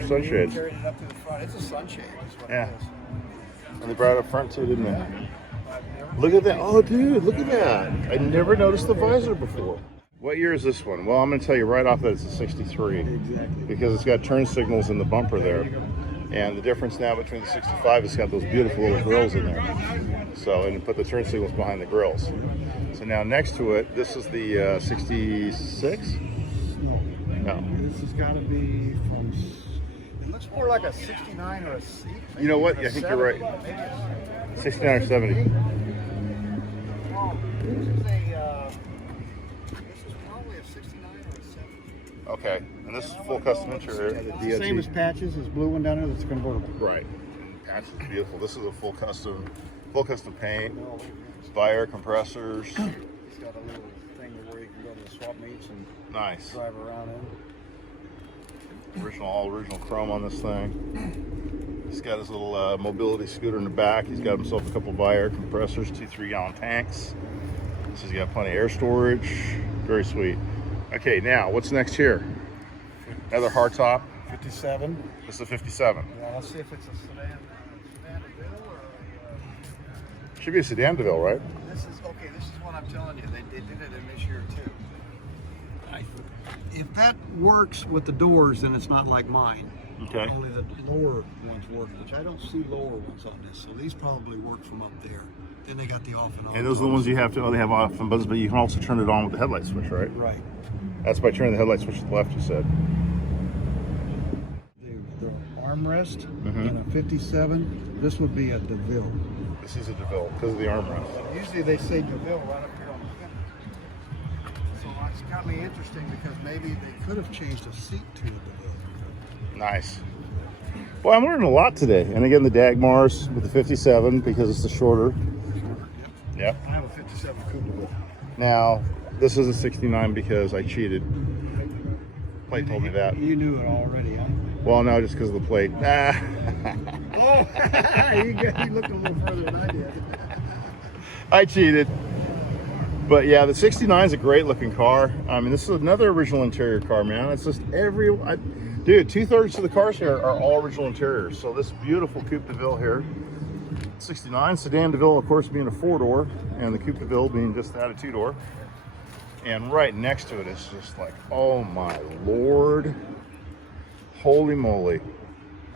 sunshades. Carried it up to the front. It's a sunshade. Is what Yeah. it is. And they brought it up front too, didn't they? I've never Look at that. Oh, dude, look at that. I never noticed the visor before. What year is this one? Well, I'm going to tell you right off that it's a 63. Exactly. Because it's got turn signals in the bumper there. And the difference now between the 65, it's got those beautiful little grills in there. So, and put the turn signals behind the grills. So now next to it, this is the 66? No. This has got to be from. It looks more like a 69 or a C. You know what? I think you're right. 69 or 70. Oh, this is probably a 69 or a 70. Okay. And this is full custom interior. It's the same as Patches. This blue one down there that's convertible. Right. Patch is beautiful. This is a full custom paint. Fire compressors. It's got a little thing where you can go to the swap meets and Nice. drive around in. All original chrome on this thing. He's got his little mobility scooter in the back. He's got himself a couple Fire compressors, 2 3-gallon tanks. So he's got plenty of air storage. Very sweet. Okay, now what's next here? Another hardtop. 57. This is a 57. Yeah, let's see if it's a sedan DeVille or Should be a sedan DeVille, right? This is okay. This is what I'm telling you. They did it in this year too. If that works with the doors, then it's not like mine. Okay. Only the lower ones work, which I don't see lower ones on this. So these probably work from up there. Then they got the off and on. And those are the ones you have to. Oh, they have off and buttons, but you can also turn it on with the headlight switch, right? Right. That's by turning the headlight switch to the left. You said. The armrest Mhm. and a 57. This would be a DeVille. This is a DeVille because of the armrest. Usually they say DeVille right up here on the fender. So it's got me interesting because maybe they could have changed a seat to a DeVille. Nice. Well, I'm learning a lot today. And again, the Dagmars with the 57 because it's the shorter. Yep. I have a 57 Coupe DeVille. Now, this is a 69 because I cheated. Plate told me that. You knew it already, huh? Well, no, just because of the plate. Nah. Oh, you looked a little further than I did. I cheated. But yeah, the 69 is a great looking car. I mean, this is another original interior car, man. It's just dude, 2/3 of the cars here are all original interiors. So this beautiful Coupe DeVille here, 69 sedan DeVille, of course, being a 4-door, and the Coupe DeVille being just that, a 2-door. And right next to it is just like, oh my Lord, holy moly.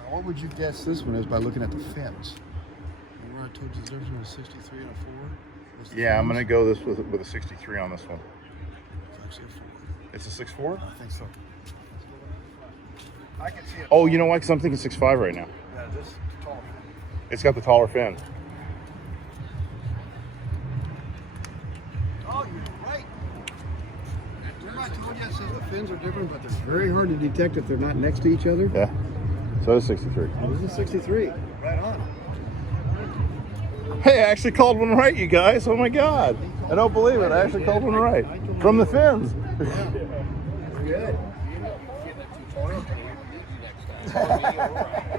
Now, what would you guess this one is by looking at the fins? Remember I told you the difference between a 63 and a 4? What's the Yeah, I'm fins? gonna go this with a 63 on this one. It's actually a 4. It's a 6.4? I think so. I can see it. Oh, you know what? Because I'm thinking 6.5 right now. Yeah, this is tall. It's got the taller fin. Oh, you're right. fins are different, but they're very hard to detect if they're not next to each other. Yeah. So it's 63. Oh, this is 63. Right on. Hey, I actually called one right, you guys. Oh my God. I don't believe it. I actually called one right. From the fins. Good.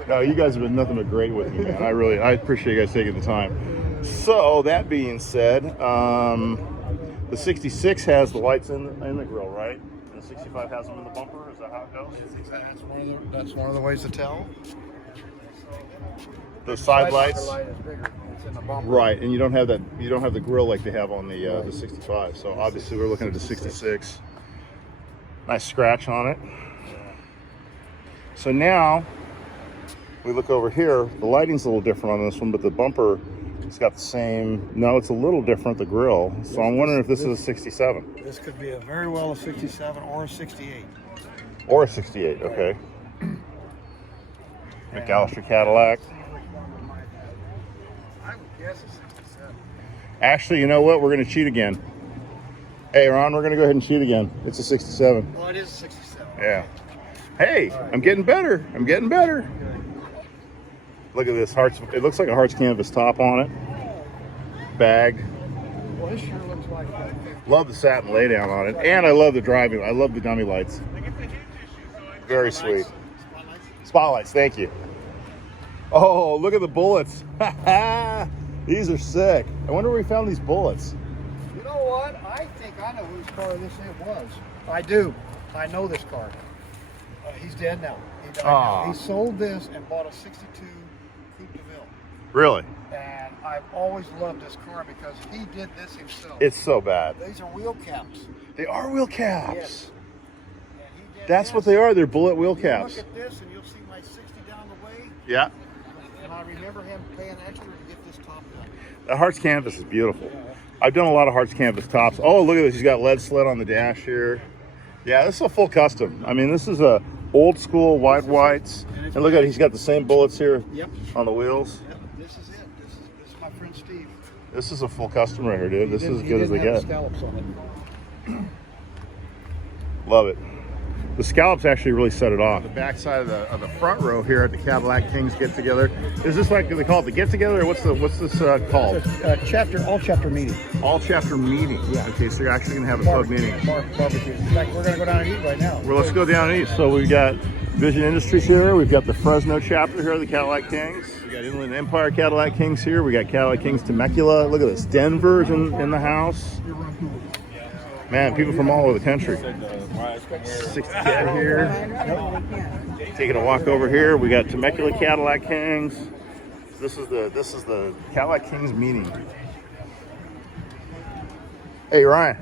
No, you guys have been nothing but great with me, man. I appreciate you guys taking the time. So that being said, the 66 has the lights in the grill, right? And the 65 has them in the bumper. Is that how it goes? That's one of the ways to tell. The side lights, light is bigger. It's in the bumper. right? And you don't have that. You don't have the grill like they have on the 65. So obviously we're looking at the 66. Nice scratch on it. So now we look over here. The lighting's a little different on this one, but the bumper, it's got the same. No, it's a little different, the grill. So I'm wondering if this is a 67. This could be very well a 67 or a 68. Or a 68, okay. McAllister Cadillac. I would guess a 67. Actually, you know what? We're going to cheat again. Hey, Ron, we're going to go ahead and cheat again. It's a 67. Well, it is a 67. Yeah. Hey, I'm getting better. I'm getting better. Look at this. Hearts. It looks like a Hearts canvas top on it. Bag. Well, this sure looks like that. Love the satin laydown on it. And I love the driving. I love the dummy lights. Very sweet. Spotlights, thank you. Oh, look at the bullets. These are sick. I wonder where we found these bullets. You know what? I think I know whose car this was. I do. I know this car. He's dead now. He died now. He sold this and bought a 62 Coupe de Ville. Really? And I've always loved this car because he did this himself. It's so bad. These are wheel caps. They are wheel caps. Yes. And he did That's this. what they are. They're bullet wheel You caps. look at this and you'll see my 60 down the way. Yeah. And I remember him paying extra to get this top done. The Hearts canvas is beautiful. I've done a lot of Hearts canvas tops. Oh, look at this. He's got lead slit on the dash here. Yeah, this is a full custom. I mean, this is a old school whites. And look at it. He's got the same bullets here on the wheels. Yep. This is it. This is my friend Steve. This is a full custom right here, dude. This is as He good as they didn't have get. the scallops on it. Love it. The scallops actually really set it off. The backside of the front row here at the Cadillac Kings get together. Is this like, do they call it the get together, or what's this called? It's all chapter meeting. All chapter meeting. Yeah. Okay, so you're actually gonna have a pub meeting. Barbecue. In fact, we're gonna go down and eat right now. Well, let's go down and eat. So we've got Vision Industries here. We've got the Fresno chapter here of the Cadillac Kings. We got Inland Empire Cadillac Kings here. We got Cadillac Kings Temecula. Look at this. Denver's in the house. Man, people from all over the country. 60 Cat here. Taking a walk over here. We got Temecula Cadillac Kings. This is the Cadillac Kings meeting. Hey Ryan,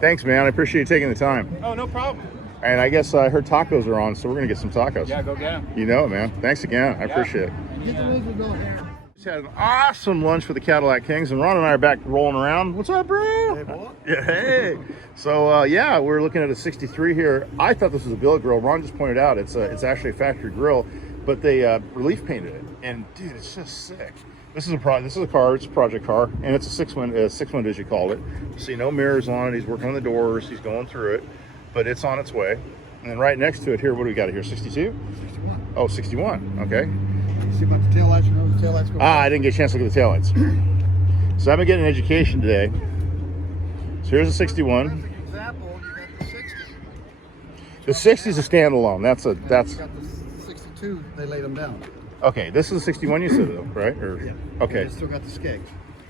thanks man. I appreciate you taking the time. Oh, no problem. And I guess I heard tacos are on, so we're gonna get some tacos. Yeah, go get them. You know it, man. Thanks again. I appreciate it. Just had an awesome lunch for the Cadillac Kings, and Ron and I are back rolling around. What's up, bro? Hey, boy. Yeah, hey. So yeah, we're looking at a 63 here. I thought this was a billet grill. Ron just pointed out it's actually a factory grill, but they relief painted it, and dude, it's just sick. This is a car. It's a project car, and it's a six window as you called it. See, no mirrors on it. He's working on the doors. He's going through it, but it's on its way. And then right next to it here, what do we got here? 62? 61. Oh, 61. Okay. See about the taillights? You know the taillights go. I didn't get a chance to look at the taillights. So I've been getting an education today. So here's a 61. Perfect example. You got the 60. The 60 is a standalone. That's You got the 62. They laid them down. okay. This is a 61 you said though, right? Or Yeah. okay, They still got the skegs.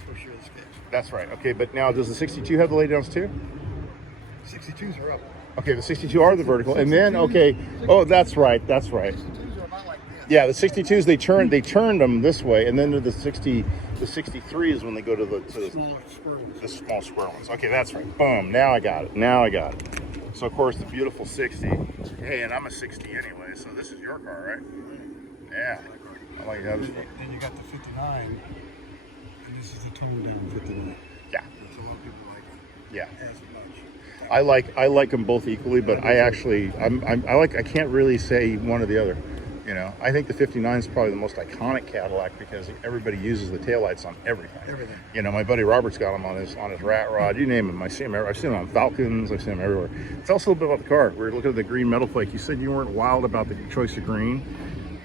For sure, the skegs. that's right. Okay, but now does the 62 have the laydowns too? 62s are up. Okay, the 62 are the vertical, and then okay. Oh, that's right. That's right. 62s are about like this. Yeah, the 62s they turned them this way, and then to the 63 is when they go to the Smaller squirrels. the small square ones. Okay, that's right. Boom. Now I got it. Now I got it. So of course the beautiful 60. Hey, and I'm a 60 anyway, so this is your car, right? Yeah. I like that. Then you got the 59, and this is the toned down 59. Yeah. Which a lot of people like Yeah. as much. I like them both equally, but I actually I can't really say one or the other. You know, I think the 59 is probably the most iconic Cadillac because everybody uses the taillights on everything. Everything. You know, my buddy Robert's got them on his rat rod. You name them. I've seen them on Falcons. I've seen them everywhere. Tell us a little bit about the car. We're looking at the green metal flake. You said you weren't wild about the choice of green,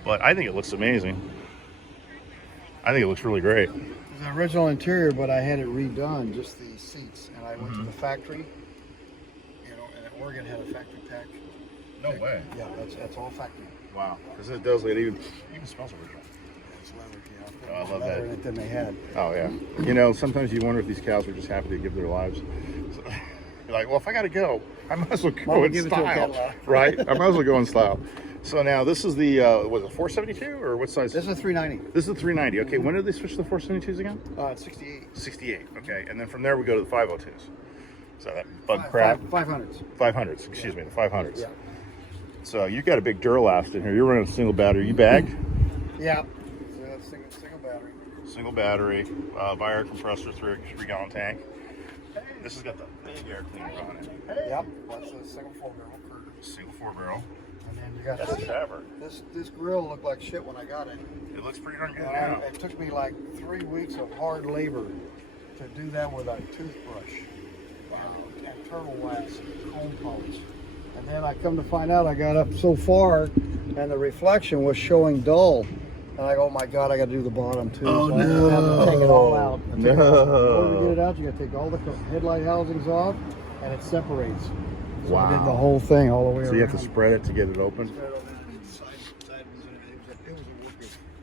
but I think it looks amazing. I think it looks really great. It's the original interior, but I had it redone, just the seats, and I went to the factory. You know, and Oregon had a factory pack. No way. Yeah, that's all factory. Wow. Because it does. It even smells original. It's leather, yeah. Oh, I love Leather that. in it than they had. Oh yeah. You know, sometimes you wonder if these cows are just happy to give their lives. So, you're like, well, if I got to go, I might as well go in give it to a style, Cadillac. right? I might as well go in style. So now this is the was it 472 or what size? This is a 390. This is the 390. Okay, when did they switch to the 472s again? It's 68. 68. Okay, and then from there we go to the 502s. So that bug crap. 500s. 500s. Excuse me, the 500s. Yeah. So you got a big Duralast in here. You're running a single battery. You bagged? Yeah. Single battery. Single battery, bi-air compressor, 3 gallon tank. This has got the big air cleaner on it. Yep. That's a single 4-barrel Curve. Single 4-barrel. And then you got That's a Trevor. this grill looked like shit when I got it. It looks pretty darn good And now. it took me like 3 weeks of hard labor to do that with a toothbrush and turtle wax comb polish. And then I come to find out I got up so far and the reflection was showing dull. And I go, oh my God, I got to do the bottom too. Oh, so I have to take it all out. No. In order to get it out, you got to take all the headlight housings off and it separates. So I did the whole thing all the way around. So you have to spread it to get it open? It was a work.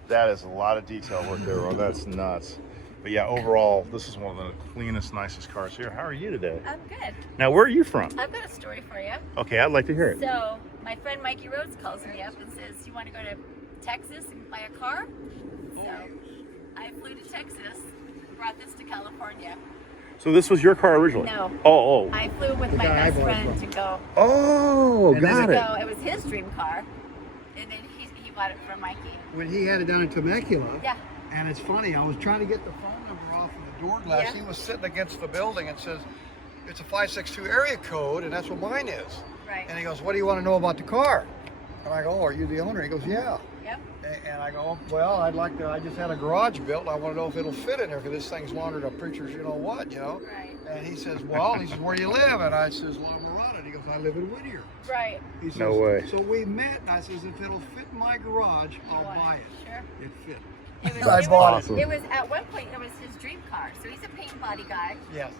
That is a lot of detail work there, Ron. That's nuts. But yeah, overall, this is one of the cleanest, nicest cars here. How are you today? I'm good. Now, where are you from? I've got a story for you. Okay, I'd like to hear it. So, my friend Mikey Rhodes calls me up and says, you want to go to Texas and buy a car? So, I flew to Texas, brought this to California. So this was your car originally? No. Oh, I flew with my guy I best bought it friend from. to go. Oh, got it. So, it was his dream car. And then he bought it from Mikey. When he had it down in Temecula, Yeah. and it's funny, I was trying to get the phone number off of the door glass. Yeah. He was sitting against the building and says, it's a 562 area code, and that's what mine is. Right. And he goes, what do you want to know about the car? And I go, oh, are you the owner? He goes, yeah. Yep. And I go, well, I just had a garage built. I want to know if it'll fit in there because this thing's longer than a preacher's, you know what, you know? Right. And he says, well, where do you live? And I says, La Mirada. And he goes, I live in Whittier. Right. He says, No way. So we met, and I says, if it'll fit in my garage, I'll want buy it. it. Sure. It fit. It bought it. It was, at one point, it was his dream car. So, he's a paint body guy. Yes.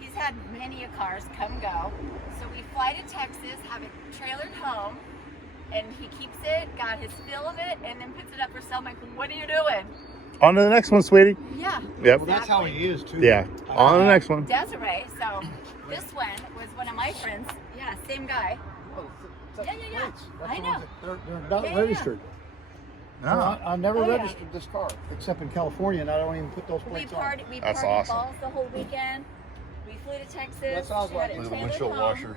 He's had many cars come and go. So we fly to Texas, have it trailered home, and he keeps it, got his fill of it, and then puts it up for sale. I'm like, what are you doing? On to the next one, sweetie. Yeah. Yep. Well, that's how he is, too. Yeah. On to the next one. Desiree. So this one was one of my friends. Yeah, same guy. Yeah. I know. They're not Yeah. registered. No. I never Oh, yeah. registered this car, except in California, and I don't even put those We plates on. partied That's balls awesome. the whole weekend. We flew to Texas. That sounds like had it Look at the trailered windshield home. washer.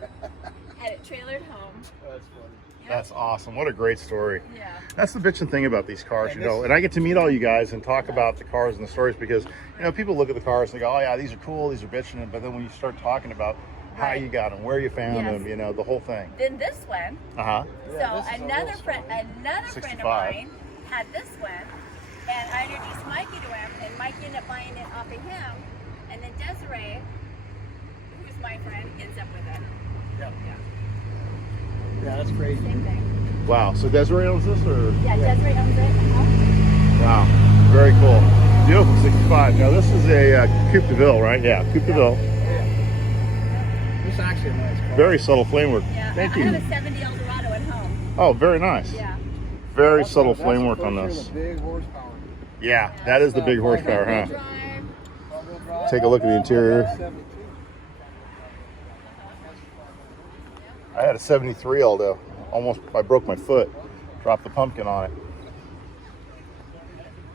Had it trailered home. That's funny. Yep. That's awesome. What a great story. Yeah. That's the bitchin' thing about these cars, And you know. And I get to meet all you guys and talk about the cars and the stories because, you know, people look at the cars and they go, oh, yeah, these are cool, these are bitchin'. But then when you start talking about how Right. you got them, where you found Yes. them, you know, the whole thing. Then this one. Uh-huh. Yeah, this So is a another real friend story. of 65. mine had this one, and I introduced Mikey to him, and Mikey ended up buying it off of him, and then Desiree, who's my friend, ends up with it. Yeah. Yeah, Yeah, that's crazy. same thing. Wow. So Desiree owns this, or? Yeah, Desiree owns it. Uh-huh. Wow. Very cool. Beautiful 65. Now this is a Coupe de Ville, right? Yeah, Coupe de Ville. This is actually a nice car. Very subtle flame work. Yeah, Thank I you. have a 70 Eldorado at home. Oh, very nice. Yeah. Very That's subtle the flame work on first this. year with big horsepower. Yeah, that is the big horsepower, huh? Drive. Front-wheel drive. Take a look at the interior. 72. I had a 73 although. Almost, I broke my foot. Dropped the pumpkin on it.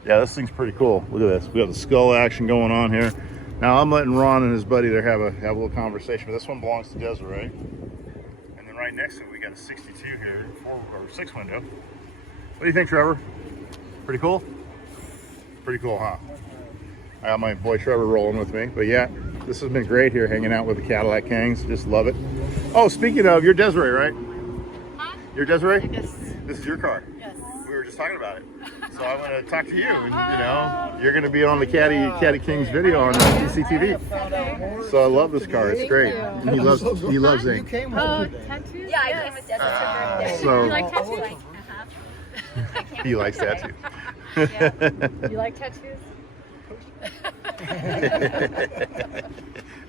Yeah, this thing's pretty cool. Look at this. We got the skull action going on here. Now I'm letting Ron and his buddy there have a little conversation. But this one belongs to Desiree. And then right next to it, we got a 62 here, 6 window. What do you think, Trevor? Pretty cool? Pretty cool, huh? I got my boy Trevor rolling with me. But yeah, this has been great here hanging out with the Cadillac Kings. Just love it. Oh, speaking of, you're Desiree, right? Huh? You're Desiree? Yes. This is your car. Yes. talking about it. So I'm going to talk to you. And, you know, you're going to be on the Caddy Kings video on PCTV. So I love this car. It's great. He loves You ink. came with me. Yeah, I came with Desiree. So You like tattoos? he likes tattoos. You like tattoos?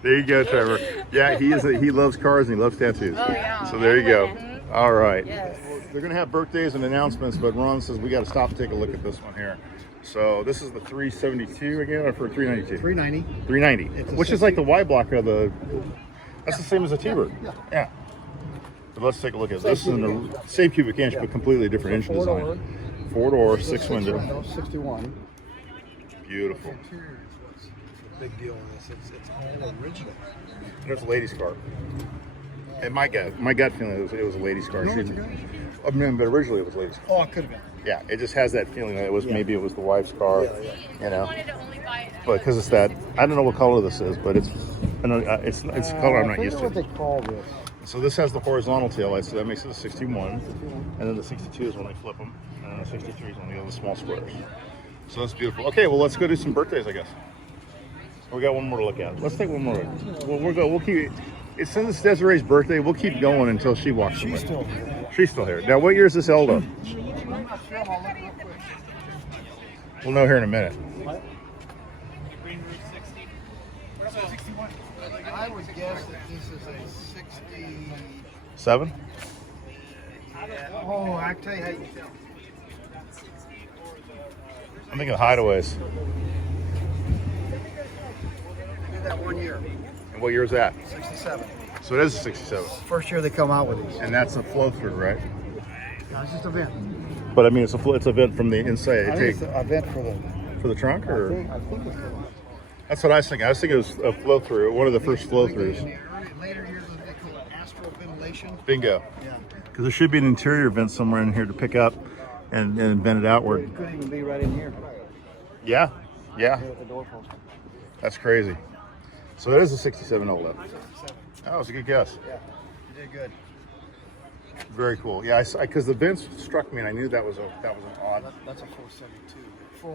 There you go, Trevor. Yeah, he loves cars and he loves tattoos. Oh, yeah. So there you go. All right. Yes. They're going to have birthdays and announcements, but Ron says we got to stop and take a look at this one here. So this is the 372 again, or for 392? 390. 390, which is like the Y block of the. That's the same as a T-Bird. Yeah. So let's take a look at this. This is in the same cubic inch, but completely different engine design. 4-door, 6-window. 61. Beautiful. Big deal on this. It's all original. There's a lady's car. And my gut feeling it was a lady's car. No, it's a guy. I mean, but originally it was a lady's car. Oh, it could have been. Yeah, it just has that feeling that it was maybe it was the wife's car, you know. Wanted to only buy it. But because it's that, I don't know what color this is, but it's a color I'm not used what to. they call this. So this has the horizontal taillight, so that makes it a 61, and then the 62 is when they flip them, and then the 63 is when they go to the small squares. So that's beautiful. Okay, well let's go do some birthdays, I guess. We got one more to look at. Let's take one more. We'll keep. It's since Desiree's birthday. We'll keep going until she walks away. She's still here. She's still here. Now, what year is this Eldo? We'll know here in a minute. I would guess that this is a 60. 7? Oh, I tell you how you tell. I'm thinking hideaways. Did that 1 year. And what year is that? 67. So it is a 67. First year they come out with these. And that's a flow through, right? No, it's just a vent. But I mean, it's a vent from the inside. I think it's a vent for the trunk, I or think it's the. that's what I was thinking. I was thinking it was a flow through, one of the first flow throughs. In the later years, they call it astral ventilation. Bingo. Yeah. Because there should be an interior vent somewhere in here to pick up and vent it outward. It could even be right in here. Yeah, yeah, At the door post. that's crazy. So it is a 67 Oled. 67. That was a good guess. Yeah. You did good. Very cool. Yeah, because the vents struck me, and I knew that was an odd. That's a 472.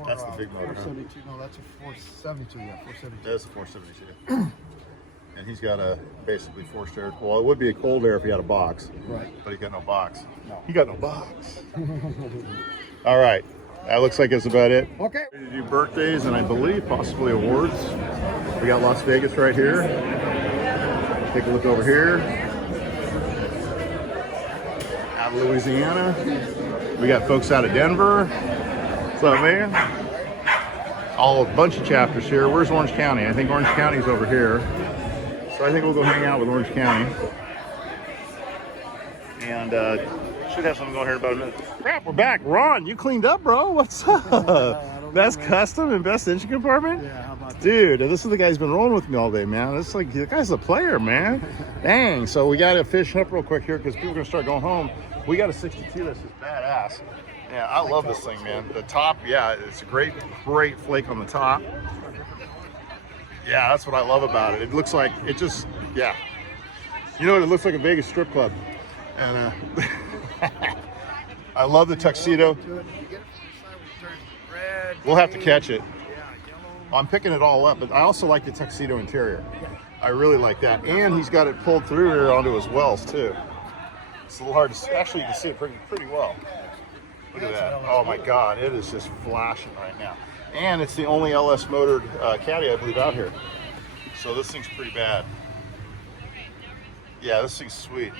That's the big motor, huh? 472. No, that's a 472. Yeah, 472. That's a 472. And he's got a basically forced air. Well, it would be a cold air if he had a box. Right. But he got no box. No. He got no box. All right. That looks like it's about it. Okay. We do birthdays and I believe possibly awards. We got Las Vegas right here. Take a look over here. Out of Louisiana. We got folks out of Denver. What's up, man? A bunch of chapters here. Where's Orange County? I think Orange County's over here. So I think we'll go hang out with Orange County. And should have something going here in about a minute. Crap, we're back. Ron, you cleaned up, bro. What's up? Best custom and best engine compartment? Yeah, how about that? Dude, this is the guy who's been rolling with me all day, man. It's like, the guy's a player, man. Dang. So we got to fish up real quick here because people are going to start going home. We got a 62 that's just badass. Yeah, I love this thing, man. The top, yeah, it's a great flake on the top. Yeah, that's what I love about it. It looks like, it just, yeah. You know what? It looks like a Vegas strip club. And I love the tuxedo. We'll have to catch it. I'm picking it all up, but I also like the tuxedo interior. I really like that. And he's got it pulled through here onto his wells, too. It's a little hard to see. Actually, you can see it pretty well. Look at that. Oh, my God. It is just flashing right now. And it's the only LS motored Caddy, I believe, out here. So this thing's pretty bad. Yeah, this thing's sweet.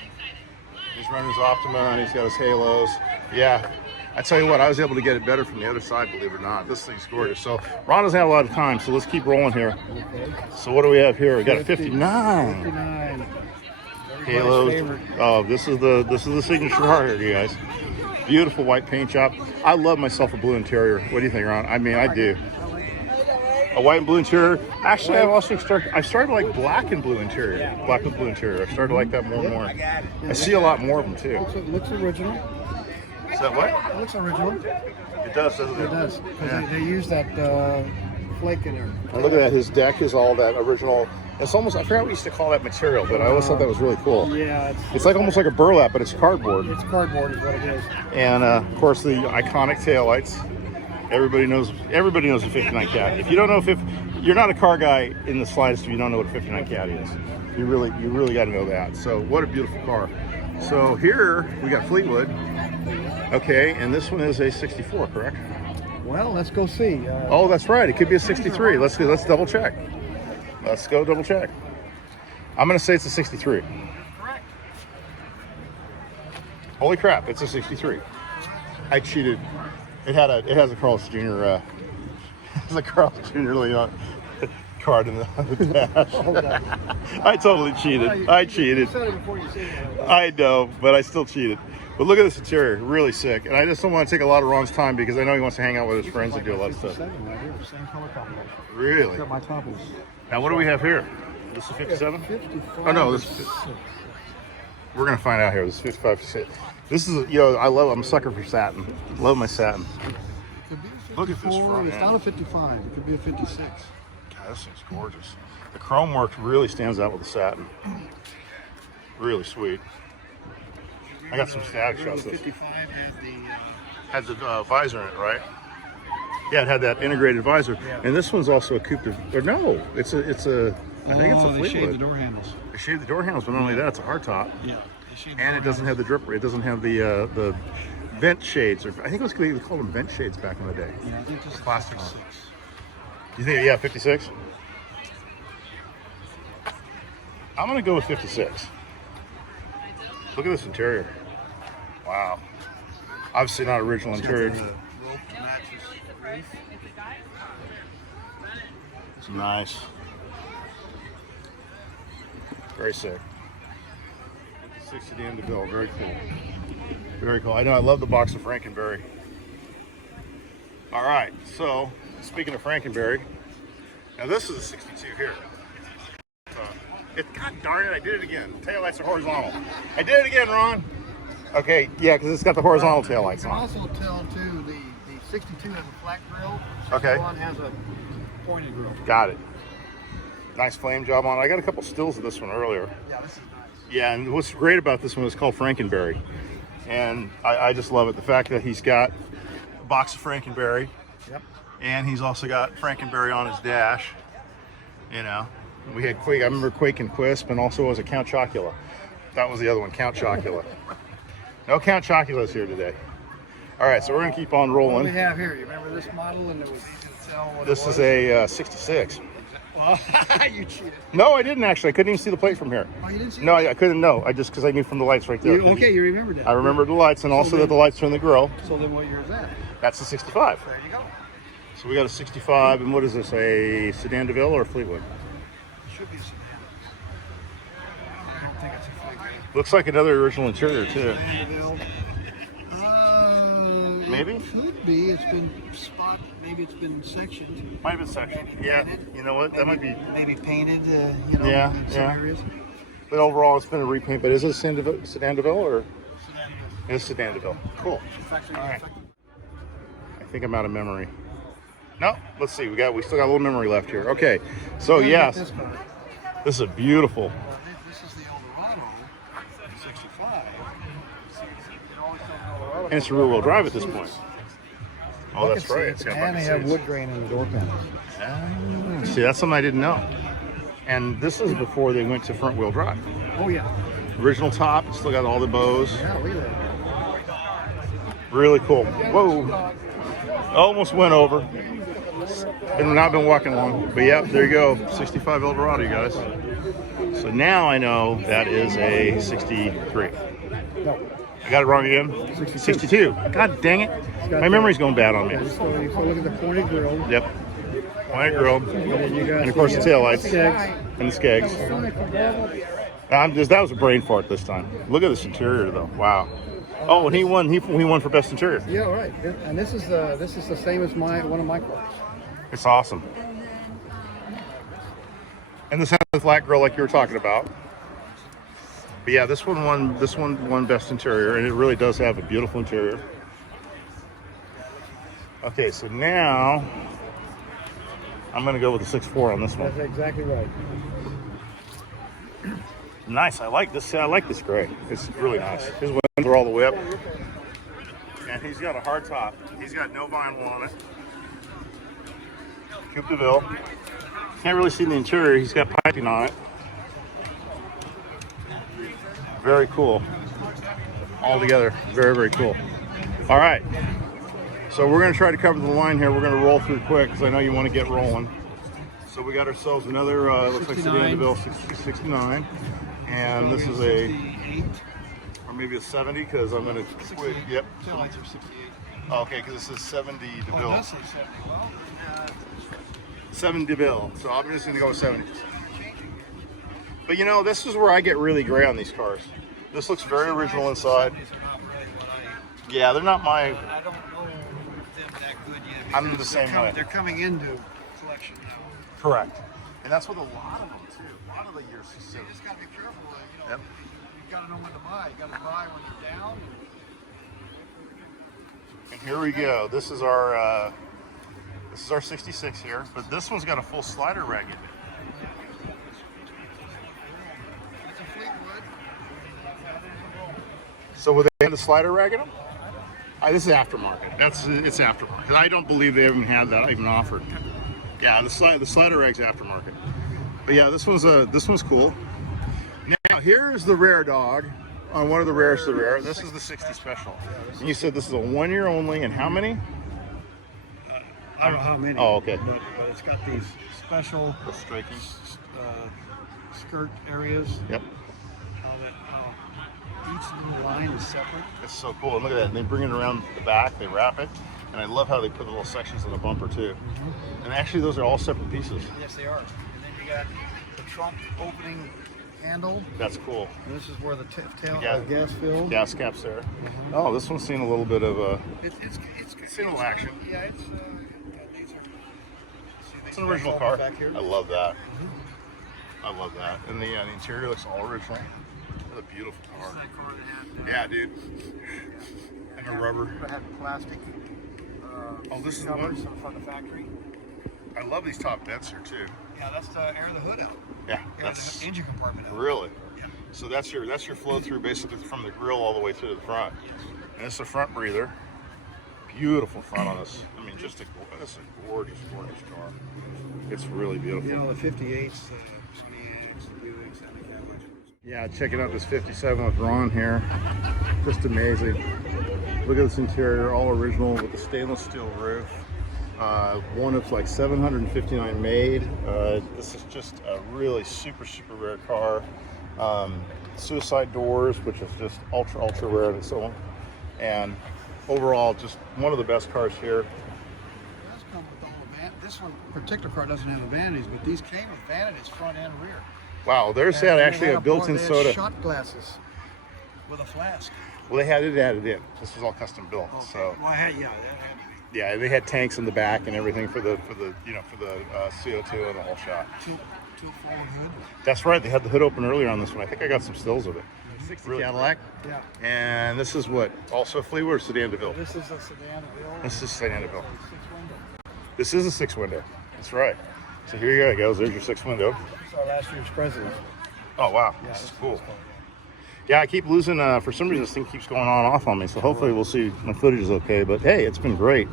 He's running his Optima and he's got his halos. Yeah, I tell you what, I was able to get it better from the other side, believe it or not. This thing's gorgeous. So Ron doesn't have a lot of time, so let's keep rolling here. So what do we have here? We got a 59. 59. Halos. Oh, this is the signature car here, you guys. Beautiful white paint job. I love myself a blue interior. What do you think, Ron? I mean, I do. A white and blue interior. Actually, I've started to like black and blue interior. Black with blue interior. I've started to like that more and more. I see a lot more of them too. It looks original. Is that what? It looks original. It does, doesn't it? It does. Because Yeah. they use that flake in there. And look at that. His deck is all that original It's almost, I forgot what we used to call that material, but I always thought that was really cool. Yeah, It's like almost like a burlap, but it's cardboard. it's cardboard is what it is. And of course the iconic taillights. Everybody knows a 59 Caddy. If you don't know if you're not a car guy in the slightest if you don't know what a 59 Caddy is. You really got to know that. So what a beautiful car. So here we got Fleetwood. Okay, and this one is a 64, correct? Well, let's go see. Oh, that's right. It could be a 63. Let's double check. Let's go double check. I'm gonna say it's a 63. Correct. Holy crap! It's a 63. I cheated. It has a Carl's Jr. Has a Carl's Jr. Leon card in the dash. I totally cheated. I cheated. You said it before you said it. I know, but I still cheated. But look at this interior, really sick. And I just don't want to take a lot of Ron's time because I know he wants to hang out with his friends and do a lot of stuff. Right here, same color combination. Really? Got my copies. Now what do we have here? This is 57? 55. Oh no, this is, we're gonna find out here. This is 55. 56. This is, I'm a sucker for satin. Love my satin. Could be a 54. Look at this front It's end. not a 55. It could be a 56. God, this thing's gorgeous. The chrome work really stands out with the satin. Really sweet. I got some static shots. The This 55 had the visor in it, right? Yeah, it had that integrated visor. Yeah. And this one's also a coupe. Or no, it's a. I think it's a they shaved the Fleetwood. door handles. They shaved the door handles, but not only that, it's a hardtop. Yeah. They shaved the And door it doesn't have the drip. It doesn't have the vent shades. Or I think it was they called them vent shades back in the day. handles. Yeah, I think this is Plastic one. 56. You think? Yeah, 56. I'm gonna go with 56. Look at this interior. Wow. Obviously not original interior. The rope matches the roof. It's nice. Very sick. 56 sedan DeVille. Very cool. Very cool. I know. I love the box of Frankenberry. All right. So speaking of Frankenberry, now this is a 62 here. God darn it! I did it again. Taillights are horizontal. I did it again, Ron. Okay. Yeah, because it's got the horizontal taillights You can on. also tell too the 62 has a flat grill. Okay. 61 has a pointed grill. Got it. Nice flame job on it. I got a couple stills of this one earlier. Yeah, this is nice. Yeah, and what's great about this one is called Frankenberry. And I just love it. The fact that he's got a box of Frankenberry. Yep. And he's also got Frankenberry on his dash. You know, we had Quake. I remember Quake and Quisp, and also was a Count Chocula. That was the other one, Count Chocula. No Count Choculas here today. All right, so we're gonna keep on What do rolling. we have here? You remember this model and it was easy to tell what This it was? is a 66. Well, you cheated. No, I didn't actually. I couldn't even see the plate from here. Oh, you didn't see No, it? I couldn't know. I just because I knew from the lights right there. Okay, you remembered that. I remembered the lights, and also that the lights are in the grill. So then what year is that? That's a 65. There you go. So we got a 65, and what is this? A sedan DeVille or a Fleetwood? It should be a sedan. I don't think it's a Fleetwood. Looks like another original interior too. Vanderbilt. Maybe? It could be. It's been spot. Maybe it's been sectioned. Might have been sectioned. Yeah. You know what? That might be. Maybe painted. Yeah, in some yeah. areas. But overall, it's been a repaint. But is it a sedan DeVille or? Sedan. It's a sedan DeVille. Cool. Factory. All right. I think I'm out of memory. No. Let's see. We still got a little memory left here. Okay. So yes, This car. this is a beautiful. This is the Eldorado 65. And it's a rear-wheel drive at this point. Oh, that's right. It's got And they bucket have seats. wood grain in the door panels. See, that's something I didn't know. And this is before they went to front-wheel drive. Oh yeah. Original top, it's still got all the bows. Yeah, look at that. Really cool. Whoa. Almost went over. And not been walking long. But yep, there you go. 65 Eldorado, you guys. So now I know that is a 63. No. I got it wrong again? 62. God dang it. My memory's going bad on me. So you go look at the pointed grill. Yep. Pointed grill. And then you got And of course the taillights. Skegs. And the skegs. That was a brain fart this time. Look at this interior though. Wow. Oh, and he won. He won for best interior. Yeah, right. And this is the same as one of my cars. It's awesome. And this has a flat grill like you were talking about. But yeah, this one won best interior, and it really does have a beautiful interior. Okay, so now I'm gonna go with the 6.4 on this one. That's exactly right. Nice. I like this. I like this gray. It's really nice. His windows are all the way up. And he's got a hard top. He's got no vinyl on it. Coupe de Ville. Can't really see the interior. He's got piping on it. Very cool. All together. Very, very cool. All right. So we're going to try to cover the line here. We're going to roll through quick because I know you want to get rolling. So we got ourselves another, looks like Sedan DeVille 69. And this is a, or maybe a 70 because I'm going to quit. Yep. Taillights are 68. Oh, okay, because this is 70 DeVille. Oh, that's like 70. Well, 7 DeVille. So I'm just going to go with 70. But you know, this is where I get really gray on these cars. This looks very original inside. Yeah, they're not my. I don't know them that good yet. I'm the same way. They're coming into collection now. Correct. And that's with a lot of them too. A lot of the years. You just got to be careful. You know, Yep. you got to know when to buy. You got to buy when you're down. And here we go. This is our 66 here, but this one's got a full slider rag in it. It's a Fleetwood. So would they have the slider rag in them? This is aftermarket. It's aftermarket. I don't believe they even had that even offered. Yeah, the slider rag's aftermarket. But yeah, this one's cool. Now here's the rare dog. On one of the rarest of the rare. This is the 60 special. And you said this is a 1 year only, and how many? I don't know how many. Oh, okay. But it's got these special Striking. Skirt areas. Yep. Each little line is separate. It's so cool. And look at that. And they bring it around the back. They wrap it. And I love how they put the little sections on the bumper too. And actually, those are all separate pieces. Yes, they are. And then you got the trunk opening handle. That's cool. And this is where the tail gas fill. Gas caps there. Oh, this one's seen a little bit of a. It's seen a little action. Yeah, It's an original car. Back here. I love that. I love that. And the interior looks all original. What a beautiful car. Yeah, dude. And the rubber. It had plastic. Oh, this is the one from the factory. I love these top vents here too. Yeah, that's to air the hood out. Yeah, Air that's the engine compartment out. really. Yeah. So that's your flow through basically from the grill all the way through to the front. And it's a front breather. Beautiful front on this. I mean, this is a gorgeous, gorgeous car. It's really beautiful. You know, the 58s, Scans, the Buicks, and the Cadillacs. Yeah, checking out this 57 with Ron here. Just amazing. Look at this interior, all original with the stainless steel roof. One of like 759 made. This is just a really super, super rare car. Suicide doors, which is just ultra, ultra rare and so on. And overall, just one of the best cars here. It does come with all the this one particular car doesn't have the vanities, but these came with vanities front and rear. Wow, there's that actually a built-in soda. Shot glasses with a flask. Well, they had it added in. This was all custom built. Okay. So Well, that had to be. yeah, they had tanks in the back and everything for the CO2 and the whole shot. Two forward hood. That's right. They had the hood open earlier on this one. I think I got some stills of it. 60 really Cadillac. Yeah. And this is what? Also Fleetwood or Sedan DeVille? This is a Sedan DeVille. This is Sedan DeVille. 6-window. This is a 6-window. That's right. So here you go. There's your 6-window. This is our last year's president. Oh wow, Yeah, this is cool. Yeah, I keep losing. For some reason, this thing keeps going on and off on me. So hopefully, we'll see my footage is okay. But hey, it's been great.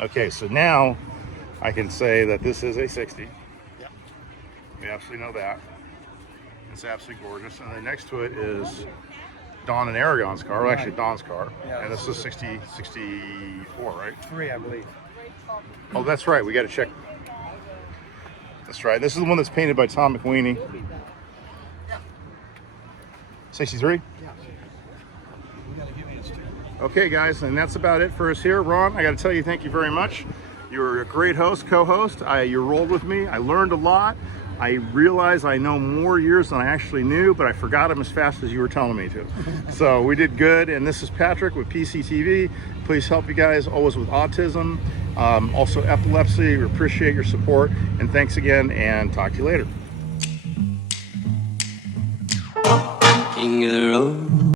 Okay, so now I can say that this is a 60. Yep. We absolutely know that. It's absolutely gorgeous. And then next to it is Don and Aragon's car. Well, actually, Don's car. Yeah, and this is 64, right? 3, I believe. Oh, that's right. We got to check. That's right. This is the one that's painted by Tom McWeeny. 63? Yeah. You gotta give me a sticker. Okay, guys, and that's about it for us here. Ron, I got to tell you, thank you very much. You were a great host, co-host. You rolled with me. I learned a lot. I realized I know more years than I actually knew, but I forgot them as fast as you were telling me to. So we did good. And this is Patrick with PCTV. Please help you guys always with autism, also epilepsy. We appreciate your support. And thanks again, and talk to you later. King of the road.